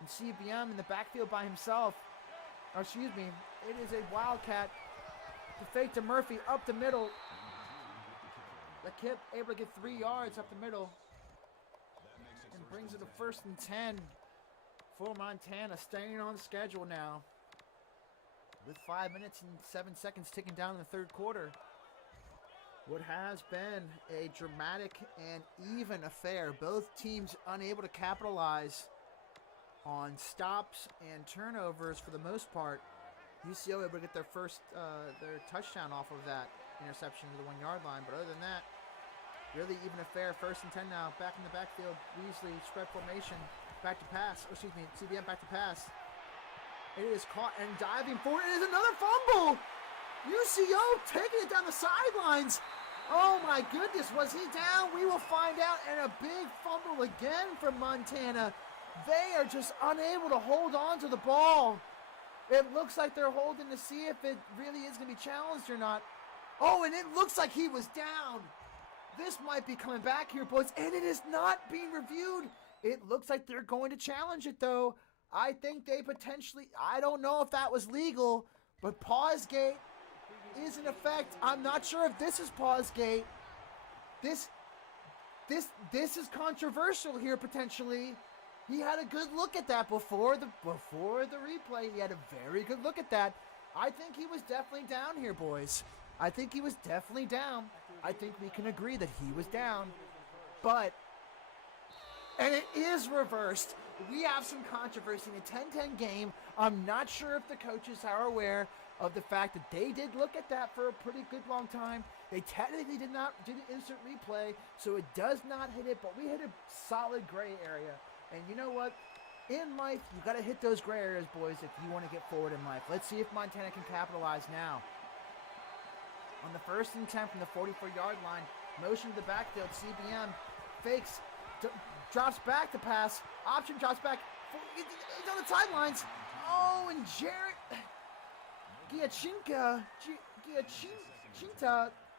And CBM in the backfield by himself. Or excuse me, it is a Wildcat to fake to Murphy up the middle. The kid able to get 3 yards up the middle. And brings it to 1st and 10 for Montana, staying on schedule now. With 5 minutes and 7 seconds ticking down in the third quarter. What has been a dramatic and even affair. Both teams unable to capitalize on stops and turnovers for the most part. UCO able to get their first their touchdown off of that interception to the 1 yard line. But other than that, really even affair. 1st and 10 now. Back in the backfield. Weasley spread formation. Back to pass. Oh, excuse me. CBM back to pass. It is caught and diving forward. It is another fumble. UCO taking it down the sidelines. Oh my goodness, was he down? We will find out. And a big fumble again from Montana. They are just unable to hold on to the ball. It looks like they're holding to see if it really is going to be challenged or not. Oh, and it looks like he was down. This might be coming back here, boys, and it is not being reviewed. It looks like they're going to challenge it, though. I think they potentially, I don't know if that was legal, but pause gate is in effect. I'm not sure if this is pause gate. This is controversial here potentially. He had a good look at that before the replay. He had a very good look at that. I think he was definitely down here, boys. I think he was definitely down. I think we can agree that he was down. But, and it is reversed. We have some controversy in a 10-10 game. I'm not sure if the coaches are aware of the fact that they did look at that for a pretty good long time. They technically did not do the instant replay, so it does not hit it, but we hit a solid gray area. And you know what? In life, you got to hit those gray areas, boys, if you want to get forward in life. Let's see if Montana can capitalize now. On the 1st and 10 from the 44-yard line, motion to the backfield, CBM fakes, drops back to pass, option drops back, he's on the sidelines. Oh, and Jarrett Giachinta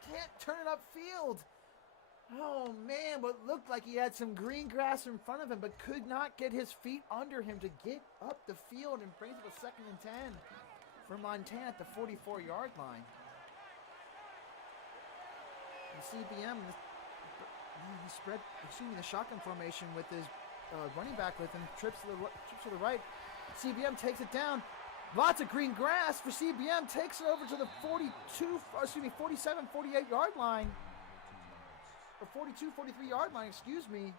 can't turn it upfield. Oh man, what looked like he had some green grass in front of him, but could not get his feet under him to get up the field, and brings it a 2nd and 10 for Montana at the 44-yard line. And CBM, the shotgun formation with his running back with him, trips to the right. CBM takes it down. Lots of green grass for CBM, takes it over to the 47, 48-yard line. Or 42, 43-yard line, excuse me.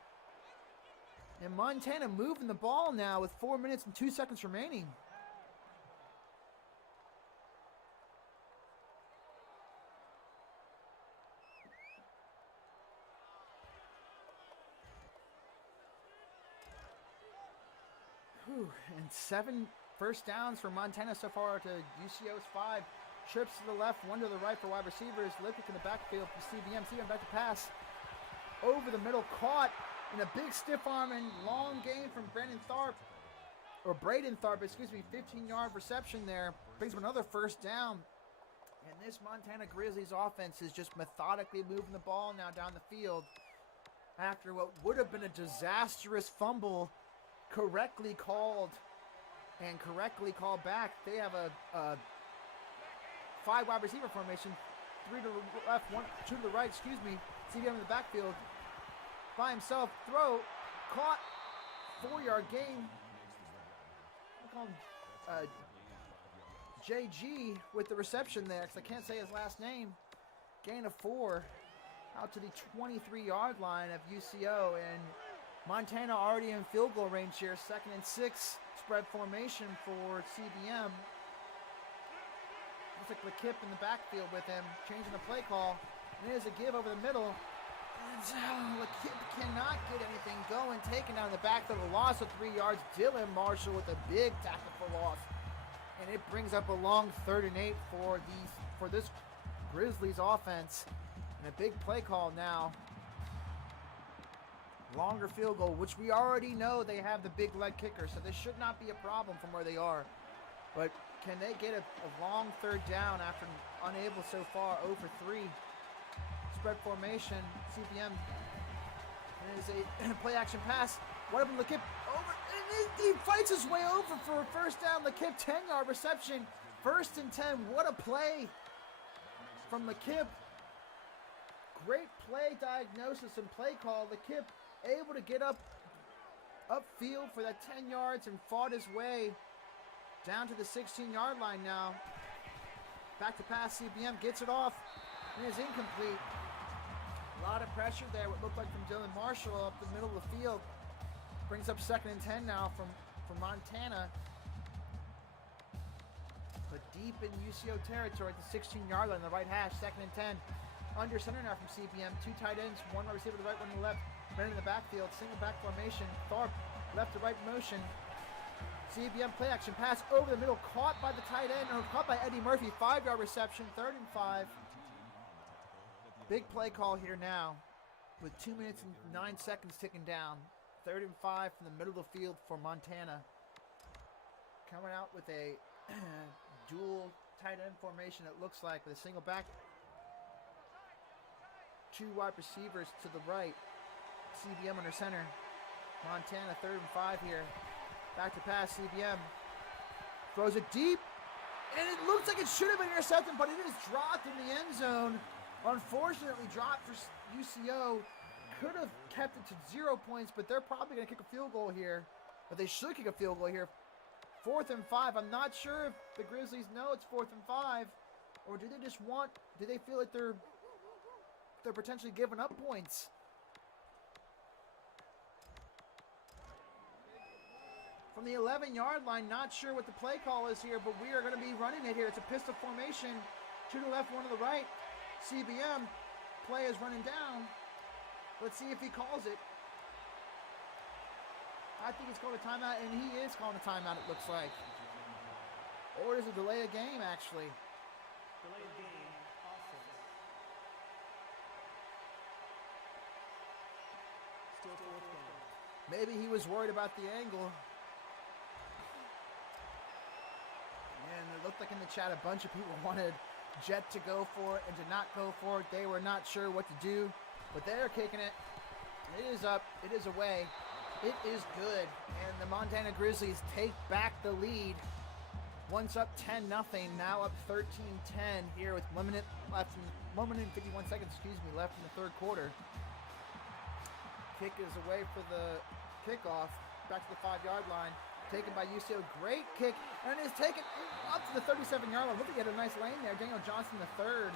And Montana moving the ball now with 4 minutes and 2 seconds remaining. And 7 first downs for Montana so far to UCO's 5. Trips to the left, 1 to the right for wide receivers. Lipick in the backfield for CBM. CBM back to pass. Over the middle, caught in a big stiff arm and long gain from Braden Tharp, 15-yard reception there. Brings him another first down. And this Montana Grizzlies offense is just methodically moving the ball now down the field. After what would have been a disastrous fumble, correctly called back. They have a 5 wide receiver formation, 3 to the left, 2 to the right, CBM in the backfield. By himself, throw, caught, 4-yard gain. I call him JG with the reception there, because I can't say his last name. Gain of 4 out to the 23-yard line of UCO, and Montana already in field goal range here. 2nd and 6, spread formation for CBM. Looks like LeKip in the backfield with him, changing the play call. And there's a give over the middle. And LeKip cannot get anything going. Taken down in the backfield, a loss of 3 yards. Dylan Marshall with a big tackle for loss. And it brings up a long 3rd and 8 for this Grizzlies offense. And a big play call now. Longer field goal, which we already know they have the big leg kicker, so this should not be a problem from where they are. But Can they get a long third down after unable so far, 0 for 3? Spread formation, CBM. It is a play action pass. What happened to Kip? Over, and he fights his way over for a first down. The Kip 10-yard reception. 1st and 10. What a play from the Kip. Great play diagnosis and play call. The Kip able to get upfield for that 10 yards and fought his way down to the 16-yard line now. Back to pass, CBM gets it off. It is incomplete. A lot of pressure there, what looked like from Dylan Marshall up the middle of the field. Brings up 2nd and 10 now from Montana. But deep in UCO territory at the 16-yard line, the right hash, 2nd and 10. Under center now from CBM. 2 tight ends, 1 wide receiver to the right, 1 to the left. Men in the backfield, single back formation. Tharp, left to right motion. CBM play action pass over the middle, caught by the tight end, or caught by Eddie Murphy. 5-yard reception, 3rd and 5. Big play call here now with 2 minutes and 9 seconds ticking down. 3rd and 5 from the middle of the field for Montana. Coming out with a dual tight end formation, it looks like, with a single back. 2 wide receivers to the right. CBM under center. Montana 3rd and 5 here. Back to pass, CBM. Throws it deep. And it looks like it should have been intercepted, but it is dropped in the end zone. Unfortunately dropped for UCO. Could have kept it to 0 points, but they're probably going to kick a field goal here. But they should kick a field goal here. 4th and 5. I'm not sure if the Grizzlies know it's 4th and 5. Or do they feel like they're potentially giving up points? From the 11-yard line, not sure what the play call is here, but we are going to be running it here. It's a pistol formation. 2 to the left, 1 to the right. CBM play is running down. Let's see if he calls it. I think he's calling a timeout, and he is calling a timeout, it looks like. Or is it a delay of game, actually? Delay of game, offense. Still 4th down. Maybe he was worried about the angle. And it looked like in the chat a bunch of people wanted Jet to go for it and to not go for it. They were not sure what to do, but they're kicking it. It is up. It is away. It is good. And the Montana Grizzlies take back the lead. Once up 10-0, now up 13-10 here with 1 minute and 51 seconds, left in the 3rd quarter. Kick is away for the kickoff. Back to the 5-yard line. Taken by UCO. Great kick. And is taken up to the 37-yard line. Look at, he had a nice lane there. Daniel Johnson III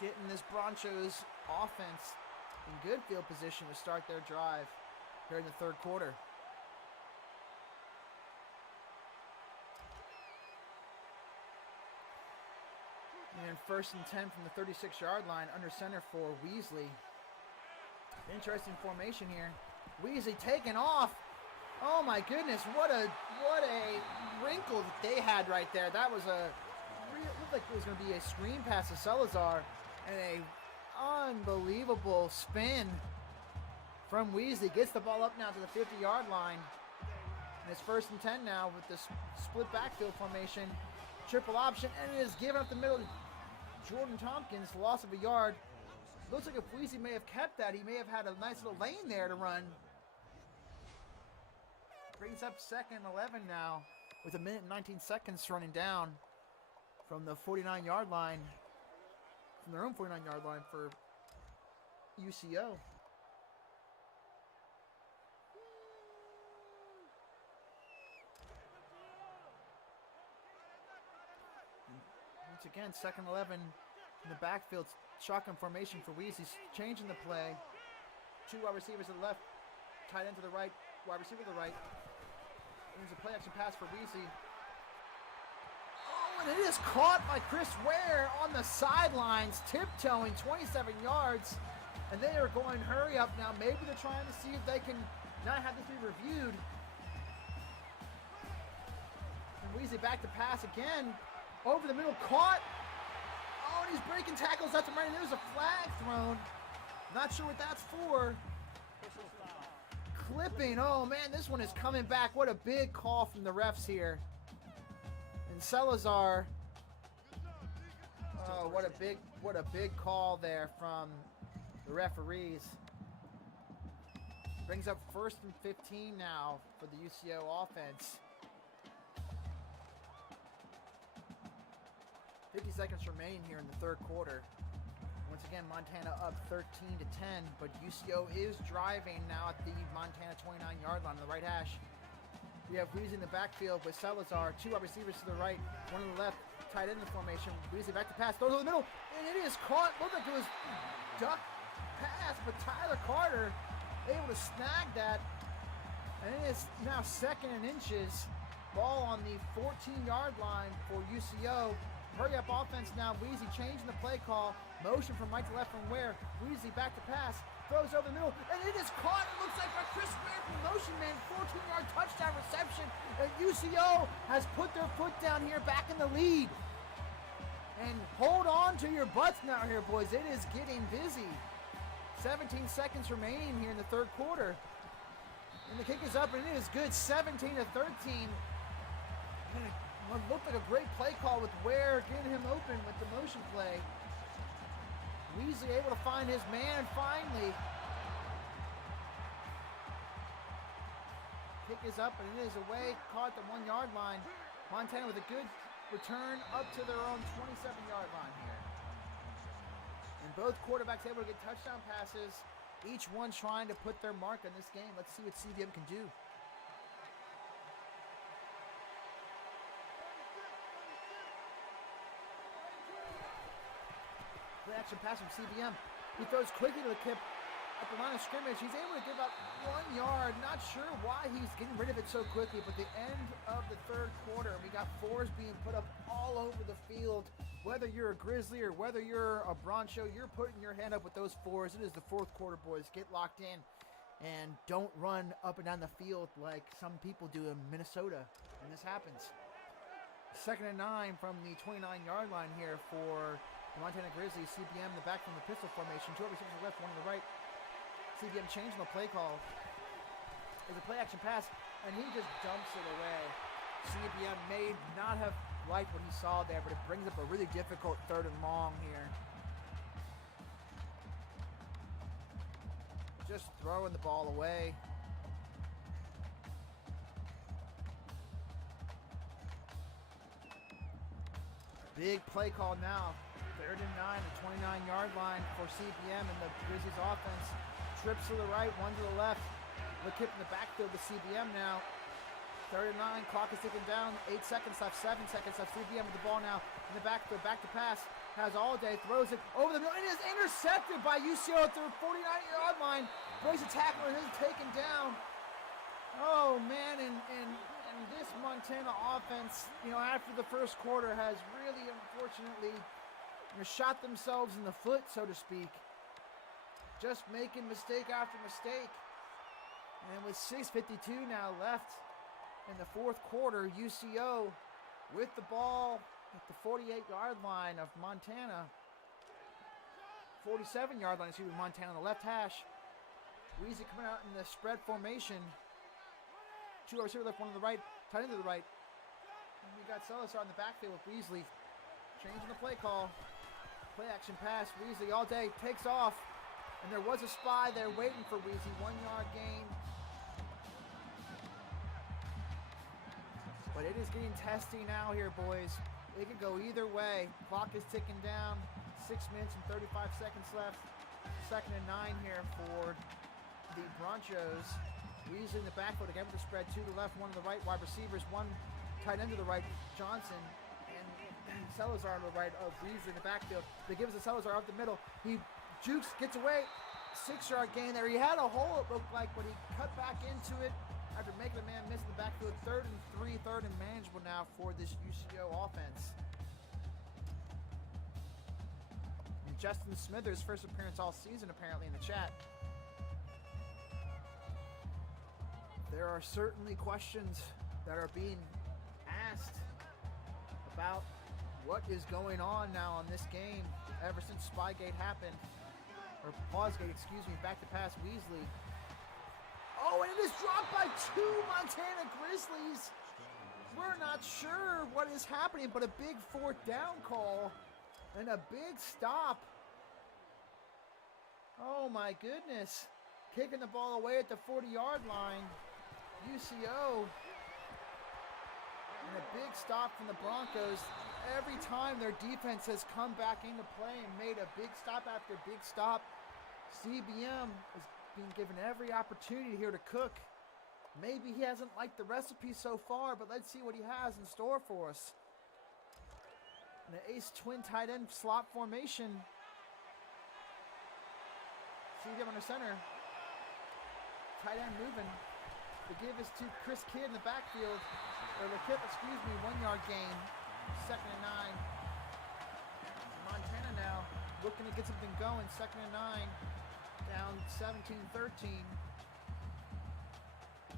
getting this Bronchos offense in good field position to start their drive here in the 3rd quarter. And 1st and 10 from the 36-yard line under center for Weasley. Interesting formation here. Weasley taking off. Oh my goodness, what a wrinkle that they had right there. That was looked like it was going to be a screen pass to Salazar, and a unbelievable spin from Weasley. Gets the ball up now to the 50-yard line. And it's 1st and 10 now with this split backfield formation. Triple option, and it is given up the middle to Jordan Tompkins, loss of a yard. Looks like if Weasley may have kept that, he may have had a nice little lane there to run. Brings up 2nd and 11 now with 1 minute and 19 seconds running down from the 49-yard line, from their own 49-yard line for UCO. Once again, 2nd 11 in the backfield, shotgun formation for Weasley, changing the play. 2 wide receivers to the left, tight end to the right, wide receiver to the right. There's a play action pass for Weasley. Oh, and it is caught by Chris Ware on the sidelines, tiptoeing 27 yards. And they are going hurry up now. Maybe they're trying to see if they can not have this be reviewed. And Weasley back to pass again. Over the middle, caught. Oh, and he's breaking tackles left and right. And there's a flag thrown. Not sure what that's for. Clipping. Oh man, this one is coming back. What a big call from the refs here. And Salazar. Oh, what a big call there from the referees. Brings up 1st and 15 now for the UCO offense. 50 seconds remaining here in the third quarter. Once again, Montana up 13-10, but UCO is driving now at the Montana 29-yard line on the right hash. We have Weezy in the backfield with Salazar, 2 wide receivers to the right, 1 on the left, tight end in the formation. Weezy back to pass, throws over the middle, and it is caught. Looked like it was duck pass, but Tyler Carter able to snag that, and it is now 2nd and inches. Ball on the 14-yard line for UCO. Hurry up offense now. Weezy changing the play call. Motion from right to left from Ware. Weezy back to pass. Throws over the middle. And it is caught. It looks like by Chris Ware from Motion Man. 14-yard touchdown reception. And UCO has put their foot down here back in the lead. And hold on to your butts now here, boys. It is getting busy. 17 seconds remaining here in the third quarter. And the kick is up and it is good. 17-13. What looked like a great play call with Ware getting him open with the motion play. Weasley able to find his man finally. Kick is up and it is away, caught at the 1-yard line. Montana with a good return up to their own 27-yard line here. And both quarterbacks able to get touchdown passes, each one trying to put their mark on this game. Let's see what CBM can do. Play action pass from CBM. He throws quickly to the kip at the line of scrimmage. He's able to give up 1 yard. Not sure why he's getting rid of it so quickly, but the end of the third quarter, we got 4s being put up all over the field. Whether you're a Grizzly or whether you're a Broncho, you're putting your hand up with those 4s. It is the fourth quarter, boys. Get locked in and don't run up and down the field like some people do in Minnesota when this happens. 2nd and 9 from the 29-yard line here for the Montana Grizzlies. CBM in the back from the pistol formation. 2 receivers to the left, 1 to the right. CBM changing the play call. There's a play action pass, and he just dumps it away. CBM may not have liked what he saw there, but it brings up a really difficult 3rd and long here. Just throwing the ball away. Big play call now. 3rd and 9, the 29-yard line for CBM, and the Grizzlies offense trips to the right, 1 to the left. Look hit in the backfield to CBM now. 3rd and 9, clock is ticking down. 8 seconds left, 7 seconds left. CBM with the ball now in the backfield, back to pass. Has all day, throws it over the middle. It is intercepted by UCO at their 49-yard line. Breaks a tackle and is taken down. Oh man, and this Montana offense, after the first quarter has really unfortunately shot themselves in the foot, so to speak. Just making mistake after mistake. And with 6:52 now left in the fourth quarter, UCO with the ball at the 48-yard line of Montana. 47-yard line, excuse me, Montana on the left hash. Weezy coming out in the spread formation. 2 receiver left, 1 to the right, tight end to the right. And we got Salazar in the backfield with Weasley. Changing the play call. Play action pass. Weasley all day takes off. And there was a spy there waiting for Weezy. 1-yard gain. But it is getting testy now here, boys. It can go either way. Clock is ticking down. 6 minutes and 35 seconds left. 2nd and 9 here for the Bronchos. Weasley in the backfield again with the spread. 2 to the left, 1 to the right. Wide receivers, 1 tight end to the right. Johnson and Salazar on the right of Weasley in the backfield. They give us a Salazar up the middle. He jukes, gets away. 6-yard gain there. He had a hole, it looked like, but he cut back into it after making a man miss in the backfield. 3rd and 3, 3rd and manageable now for this UCO offense. And Justin Smithers' first appearance all season apparently in the chat. There are certainly questions that are being asked about what is going on now on this game ever since Spygate happened. Or Pausegate, excuse me, back to pass Weasley. Oh, and it is dropped by 2 Montana Grizzlies. we're not sure what is happening, but a big 4th down call and a big stop. Oh my goodness. Kicking the ball away at the 40-yard line. UCO. And a big stop from the Broncos. Every time their defense has come back into play and made a big stop after big stop, CBM has been given every opportunity here to cook. Maybe he hasn't liked the recipe so far, but let's see what he has in store for us. An ace twin tight end slot formation. CBM under center. Tight end moving. The give is to Chris Kidd in the backfield. Or LeKip, 1-yard gain. 2nd and 9. Montana now looking to get something going. 2nd and 9. Down 17-13.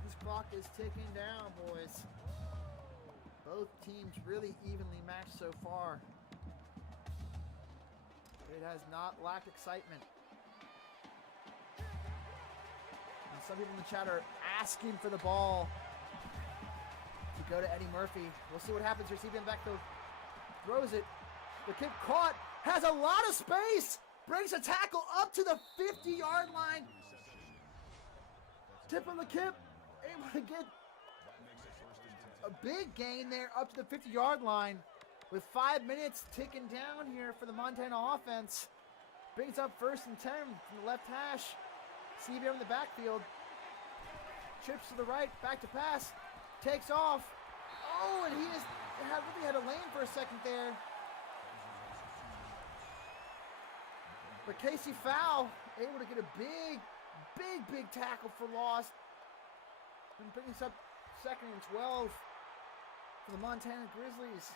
This clock is ticking down, boys. Both teams really evenly matched so far. It has not lacked excitement. And some people in the chat are asking for the ball to go to Eddie Murphy. We'll see what happens here. CBM backfield throws it. The kick caught. Has a lot of space. Brings a tackle up to the 50-yard line. Tip of the kip. Able to get a big gain there up to the 50-yard line with 5 minutes ticking down here for the Montana offense. Brings up 1st and 10 from the left hash. CBM in the backfield. Trips to the right, back to pass. Takes off. Oh, and he really had a lane for a second there. But Casey Fowl able to get a big tackle for loss. And brings up 2nd and 12 for the Montana Grizzlies.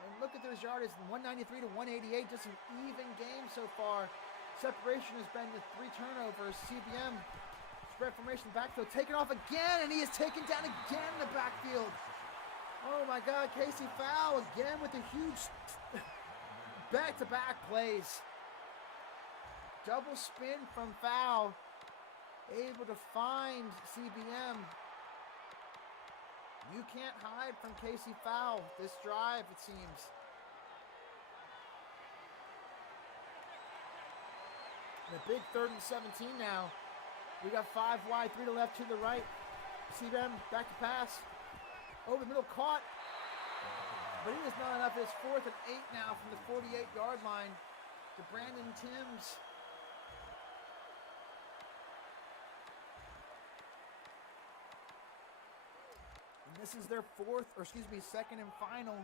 And look at those yardage, 193 to 188, just an even game so far. Separation has been with 3 turnovers. CBM spread formation backfield, taken off again, and he is taken down again in the backfield. Oh my God, Casey Fowl again with a huge back-to-back plays. Double spin from Fowl, able to find CBM. You can't hide from Casey Fowl this drive, it seems. And a big 3rd and 17 now. We got 5 wide, 3 to left, 2 to the right. CBM back to pass. Over the middle, caught. But it is not enough. It's 4th and 8 now from the 48-yard line to Brandon Timms. And this is their 2nd and final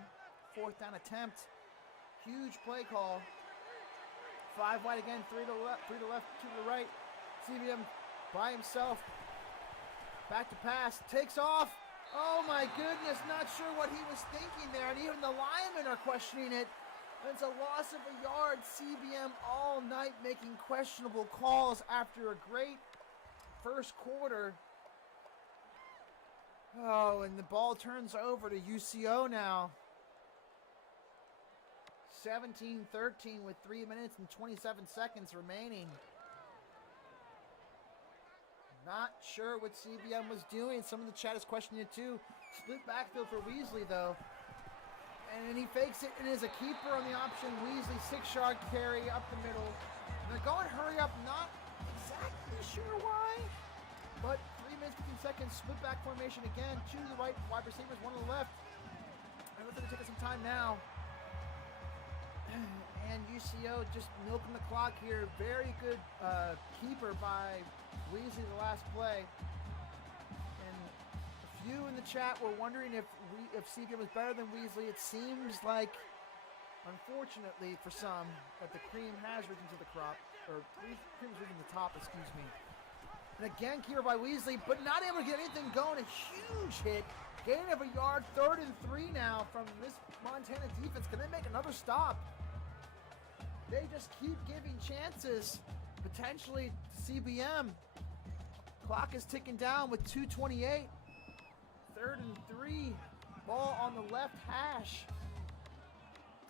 4th down attempt. Huge play call. 5 wide again, 3 to the left, 2 to the right. CBM by himself. Back to pass, takes off. Oh my goodness, not sure what he was thinking there, and even the linemen are questioning it. It's a loss of a yard. CBM all night making questionable calls after a great first quarter. Oh, and the ball turns over to UCO now. 17-13 with 3 minutes and 27 seconds remaining. Not sure what CBM was doing. Some of the chat is questioning it too. Split backfield for Weasley though. And he fakes it and is a keeper on the option. Weasley 6-yard carry up the middle. And they're going hurry up, not exactly sure why. But 3 minutes, 15 seconds, split back formation again. 2 to the right, wide receivers, 1 to the left. And it looks like it's taking some time now. And UCO just milking the clock here. Very good keeper by Weasley the last play. And a few in the chat were wondering if CBM was better than Weasley. It seems like, unfortunately for some, that the cream has risen to the crop. Or cream's risen to the top, excuse me. And again, keeper by Weasley, but not able to get anything going. A huge hit. Gain of a yard, 3rd and 3 now from this Montana defense. Can they make another stop? They just keep giving chances, potentially to CBM. Clock is ticking down with 2:28. 3rd and 3. Ball on the left hash.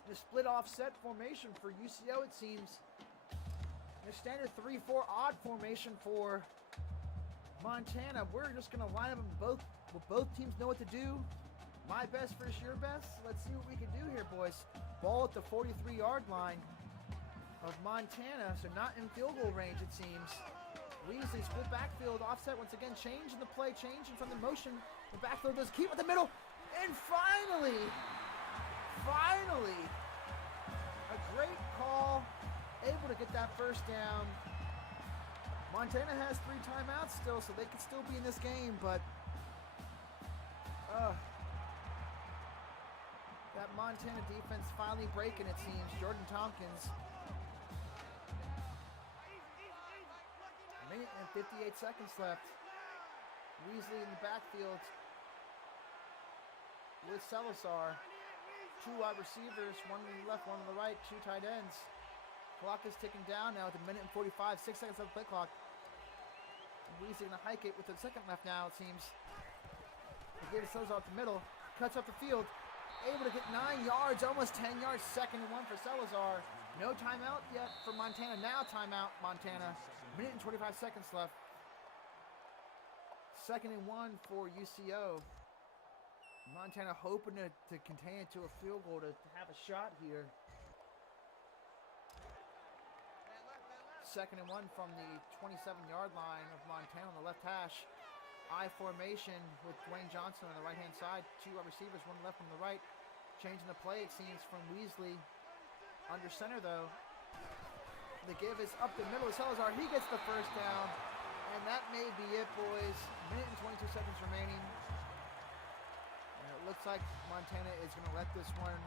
The split offset formation for UCO, it seems. The standard 3-4 odd formation for Montana. We're just going to line up them both. Will both teams know what to do? My best versus your best. Let's see what we can do here, boys. Ball at the 43-yard line of Montana, so not in field goal range, it seems. Weasley split backfield, offset once again, changing the play, changing from the motion. The backfield does keep with the middle, and finally, a great call, able to get that first down. Montana has 3 timeouts still, so they could still be in this game, but that Montana defense finally breaking, it seems. Jordan Tompkins. A minute and 58 seconds left. Weasley in the backfield with Salazar. 2 wide receivers, 1 on the left, 1 on the right, 2 tight ends. Clock is ticking down now with a minute and 45, 6 seconds left the play clock. Weasley gonna hike it with a second left now, it seems. He gives Salazar up the middle, cuts up the field, able to get 9 yards, almost 10 yards, 2nd and 1 for Salazar. No timeout yet for Montana. Now timeout, Montana. Minute and 25 seconds left. 2nd and 1 for UCO. Montana hoping to contain it to a field goal to have a shot here. 2nd and 1 from the 27-yard line of Montana on the left hash. I formation with Dwayne Johnson on the right-hand side. 2 wide receivers, 1 left, 1 on the right. Changing the play, it seems, from Weasley. Under center, though. The give is up the middle of Salazar. He gets the first down. And that may be it, boys. Minute and 22 seconds remaining. And it looks like Montana is going to let this one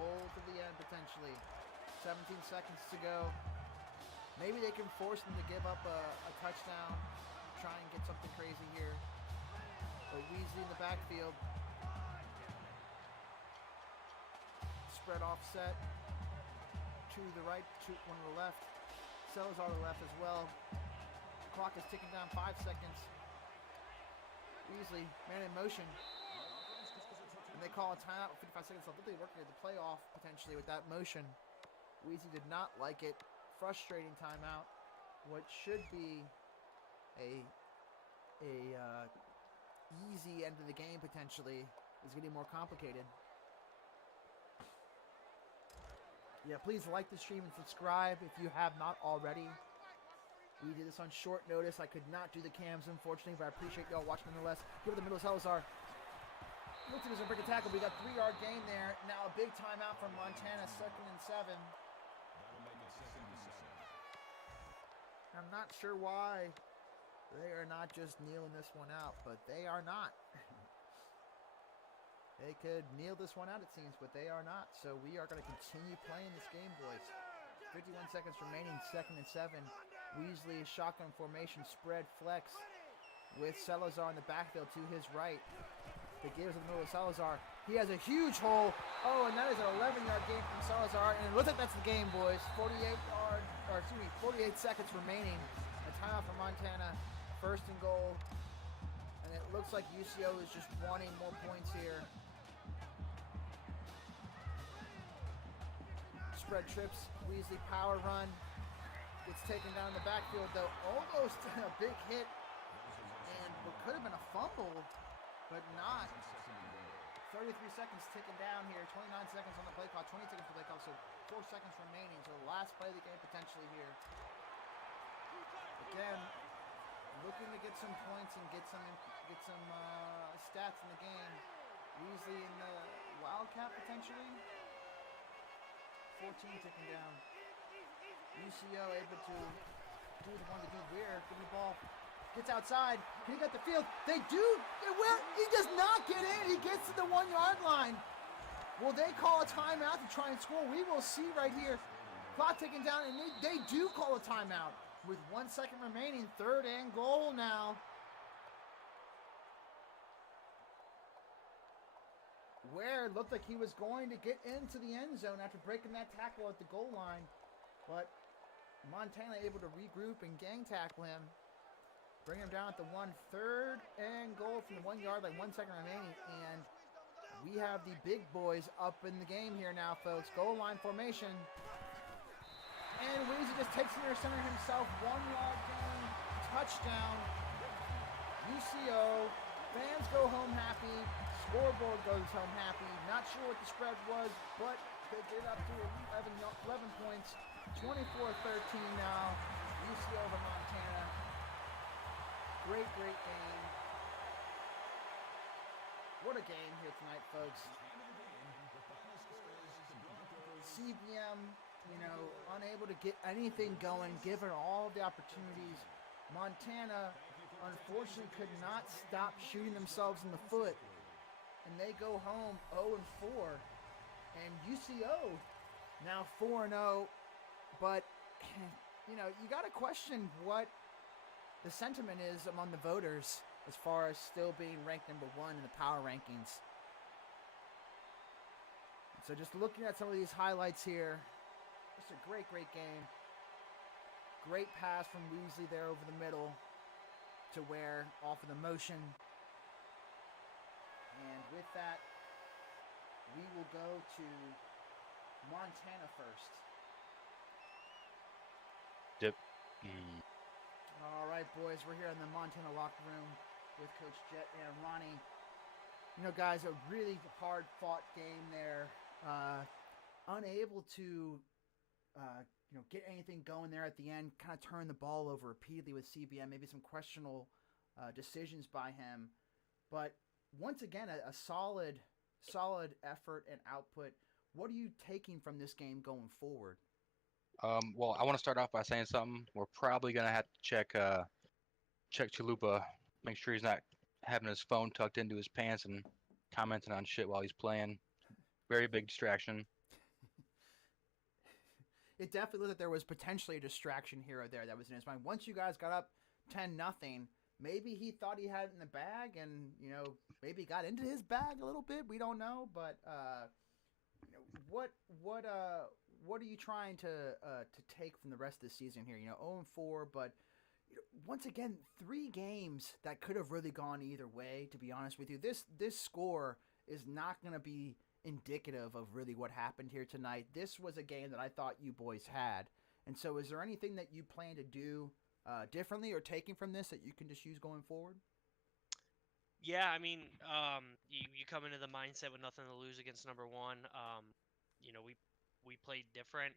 roll to the end, potentially. 17 seconds to go. Maybe they can force them to give up a touchdown. Try and get something crazy here. But Weasley in the backfield. Spread offset. 2 to the right, 1 to the left. Salazar to the left as well. Clock is ticking down, 5 seconds. Weasley, man in motion. And they call a timeout with 55 seconds left. They're working the play off potentially with that motion. Weasley did not like it. Frustrating timeout. What should be a easy end of the game potentially is getting more complicated. Yeah, please like the stream and subscribe if you have not already. We did this on short notice. I could not do the cams, unfortunately, but I appreciate y'all watching nonetheless. Give it the middle of Salazar. Looks like there's a break a tackle. We got 3-yard gain there. Now a big timeout from Montana, 2nd and 7. I'm not sure why they are not just kneeling this one out, but they are not. They could kneel this one out, it seems, but they are not. So we are going to continue playing this game, boys. 51 seconds remaining, 2nd and 7. Weasley is shotgun formation, spread flex with Salazar in the backfield to his right. The give is in the middle of Salazar. He has a huge hole. Oh, and that is an 11-yard gain from Salazar. And it looks like that's the game, boys. 48 seconds remaining. A timeout for Montana. 1st and goal. And it looks like UCO is just wanting more points here. Spread trips. Weasley power run. Gets taken down in the backfield, though. Almost a big hit. And what could have been a fumble, but not. 33 seconds ticking down here. 29 seconds on the play clock. 20 seconds on the play clock. So 4 seconds remaining. So the last play of the game potentially here. Again, looking to get some points and get some stats in the game. Weasley in the Wildcat potentially. 14 ticking down. UCO able to do the one to do weird. Give me the ball. Gets outside. He got the field. They do. He does not get in. He gets to the 1-yard line. Will they call a timeout to try and score? We will see right here. Clock ticking down, and they do call a timeout. With 1 second remaining, 3rd and goal now. Ware looked like he was going to get into the end zone after breaking that tackle at the goal line. But Montana able to regroup and gang tackle him. Bring him down at the 1. 3rd and goal from the 1-yard line, 1 second remaining. And we have the big boys up in the game here now, folks. Goal line formation. And Weezy just takes it near center himself. 1-yard gain, touchdown. UCO. Fans go home happy. Scoreboard goes home happy. Not sure what the spread was, but they get up to 11 points. 24-13 now. UC over Montana. Great game. What a game here tonight, folks. CBM, unable to get anything going, given all the opportunities. Montana, unfortunately, could not stop shooting themselves in the foot. And they go home 0-4. And UCO now 4-0. But, you got to question what the sentiment is among the voters as far as still being ranked number 1 in the power rankings. So just looking at some of these highlights here, it's a great game. Great pass from Weasley there over the middle to Ware off of the motion. And with that, we will go to Montana first. Yep. All right, boys, we're here in the Montana locker room with Coach Jet and Ronnie. Guys, a really hard-fought game there. Unable to, get anything going there at the end. Kind of turned the ball over repeatedly with CBM. Maybe some questionable decisions by him. But once again, a solid effort and output. What are you taking from this game going forward? Well, I want to start off by saying something. We're probably gonna have to check Chalupa, make sure he's not having his phone tucked into his pants and commenting on shit while he's playing. Very big distraction. It definitely looked like there was potentially a distraction here or there that was in his mind. Once you guys got up 10-0, maybe he thought he had it in the bag, and maybe got into his bag a little bit. We don't know, but what are you trying to take from the rest of the season here? 0-4, but once again, 3 games that could have really gone either way. To be honest with you, this score is not going to be indicative of really what happened here tonight. This was a game that I thought you boys had, and so is there anything that you plan to do differently or taking from this that you can just use going forward? Yeah, I mean, you come into the mindset with nothing to lose against number 1. We played different.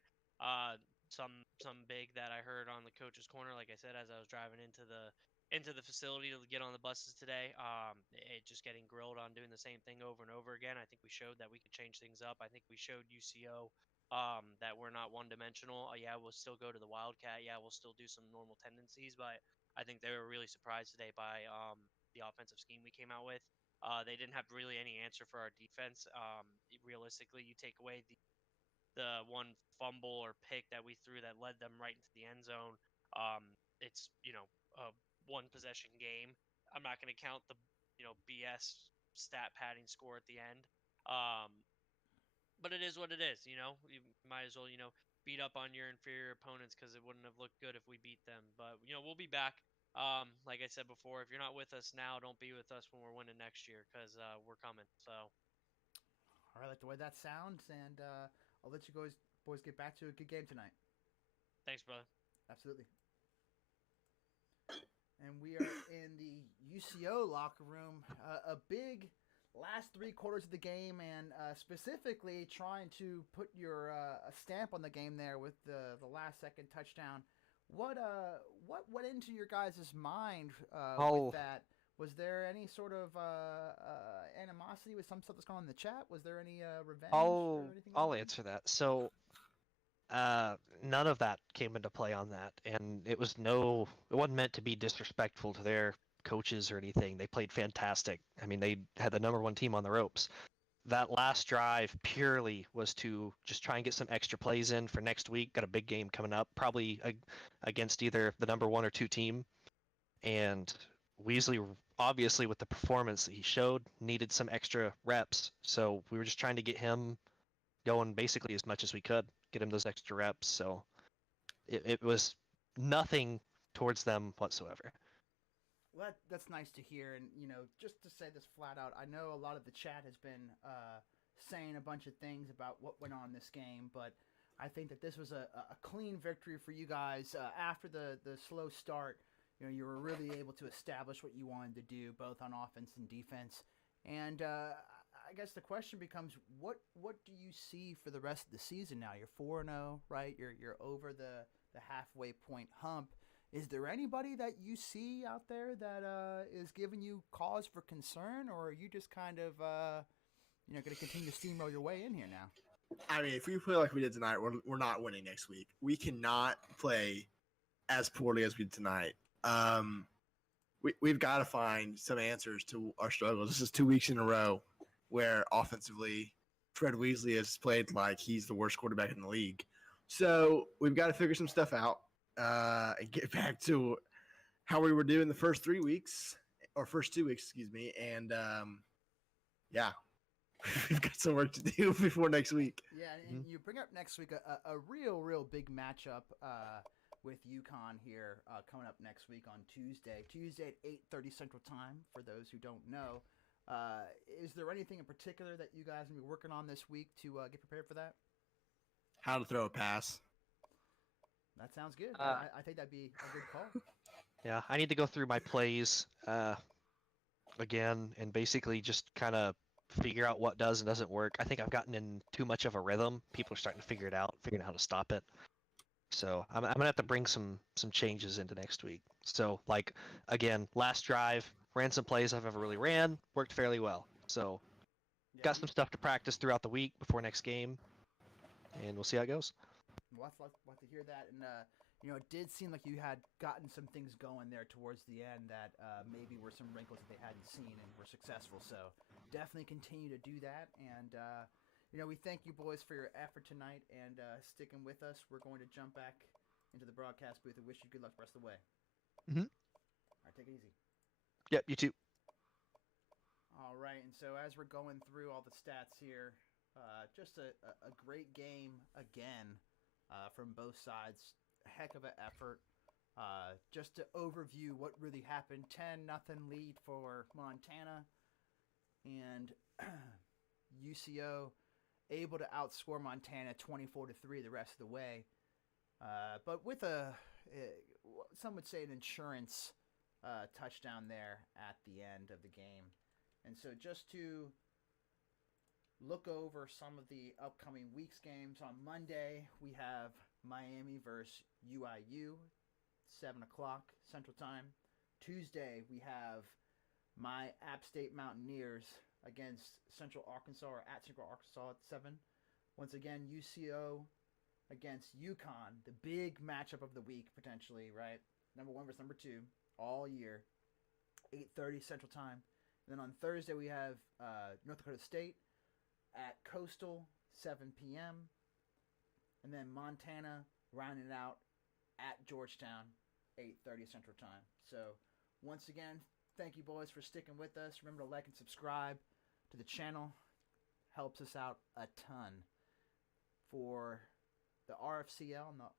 Some big that I heard on the coach's corner, like I said, as I was driving into the facility to get on the buses today. It just getting grilled on doing the same thing over and over again. I think we showed that we could change things up. I think we showed UCO that we're not one-dimensional. Yeah, we'll still go to the Wildcat. Yeah, we'll still do some normal tendencies, but I think they were really surprised today by the offensive scheme we came out with. They didn't have really any answer for our defense. Realistically, you take away the one fumble or pick that we threw that led them right into the end zone. It's a one possession game. I'm not going to count the BS stat padding score at the end. But it is what it is. You might as well beat up on your inferior opponents because it wouldn't have looked good if we beat them. But we'll be back. Like I said before, if you're not with us now, don't be with us when we're winning next year because we're coming. So. All right, I like the way that sounds, and I'll let you boys get back to a good game tonight. Thanks, brother. Absolutely. And we are in the UCO locker room. A big last 3 quarters of the game, and specifically trying to put your a stamp on the game there with the last second touchdown. What went into your guys' mind with that? Was there any sort of animosity with some stuff that's going on in the chat? Was there any revenge or anything? I'll answer that. So, none of that came into play on that, and it wasn't meant to be disrespectful to their coaches or anything. They played fantastic. I mean, they had the number 1 team on the ropes. That last drive purely was to just try and get some extra plays in for next week. Got a big game coming up, probably against either the number 1 or 2 team. And Weasley, obviously, with the performance that he showed, needed some extra reps. So we were just trying to get him going basically as much as we could, get him those extra reps. So it was nothing towards them whatsoever. Well, that's nice to hear. And, just to say this flat out, I know a lot of the chat has been saying a bunch of things about what went on in this game, but I think that this was a clean victory for you guys. After the slow start, you were really able to establish what you wanted to do, both on offense and defense. And I guess the question becomes, what do you see for the rest of the season now? You're 4-0, right? You're over the halfway point hump. Is there anybody that you see out there that is giving you cause for concern, or are you just kind of going to continue to steamroll your way in here now? I mean, if we play like we did tonight, we're not winning next week. We cannot play as poorly as we did tonight. We've got to find some answers to our struggles. This is 2 weeks in a row where offensively Fred Weasley has played like he's the worst quarterback in the league. So we've got to figure some stuff out and get back to how we were doing the first 3 weeks or first 2 weeks, excuse me. And yeah, we've got some work to do before next week. Yeah, and you bring up next week a real big matchup with UConn here coming up next week on Tuesday at 8:30 Central Time. For those who don't know, is there anything in particular that you guys will be working on this week to get prepared for that? How to throw a pass. That sounds good. I think that'd be a good call. Yeah, I need to go through my plays again and basically just kind of figure out what does and doesn't work. I think I've gotten in too much of a rhythm. People are starting to figuring out how to stop it. So I'm gonna have to bring some changes into next week. So like again, last drive, ran some plays I've ever really ran, worked fairly well. So got some stuff to practice throughout the week before next game, and we'll see how it goes. We'll have to hear that. And it did seem like you had gotten some things going there towards the end that maybe were some wrinkles that they hadn't seen and were successful. So definitely continue to do that. And we thank you boys for your effort tonight and sticking with us. We're going to jump back into the broadcast booth and wish you good luck the rest of the way. Mm-hmm. All right, take it easy. Yep, you too. All right, and so as we're going through all the stats here, just a great game again from both sides. Heck of an effort. Just to overview what really happened, 10-0 lead for Montana, and UCO able to outscore Montana 24-3 the rest of the way, but with some would say an insurance touchdown there at the end of the game. And so just to look over some of the upcoming week's games, on Monday we have Miami versus UIU, 7 o'clock Central Time. Tuesday we have my App State Mountaineers against Central Arkansas, or at Central Arkansas at 7. Once again, UCO against UConn, the big matchup of the week potentially, right? Number 1 versus number 2 all year, 8:30 Central Time. And then on Thursday we have North Dakota State at Coastal, 7 p.m. And then Montana rounding it out at Georgetown, 8:30 Central Time. So once again, thank you boys for sticking with us. Remember to like and subscribe to the channel. Helps us out a ton. For the RFCL and the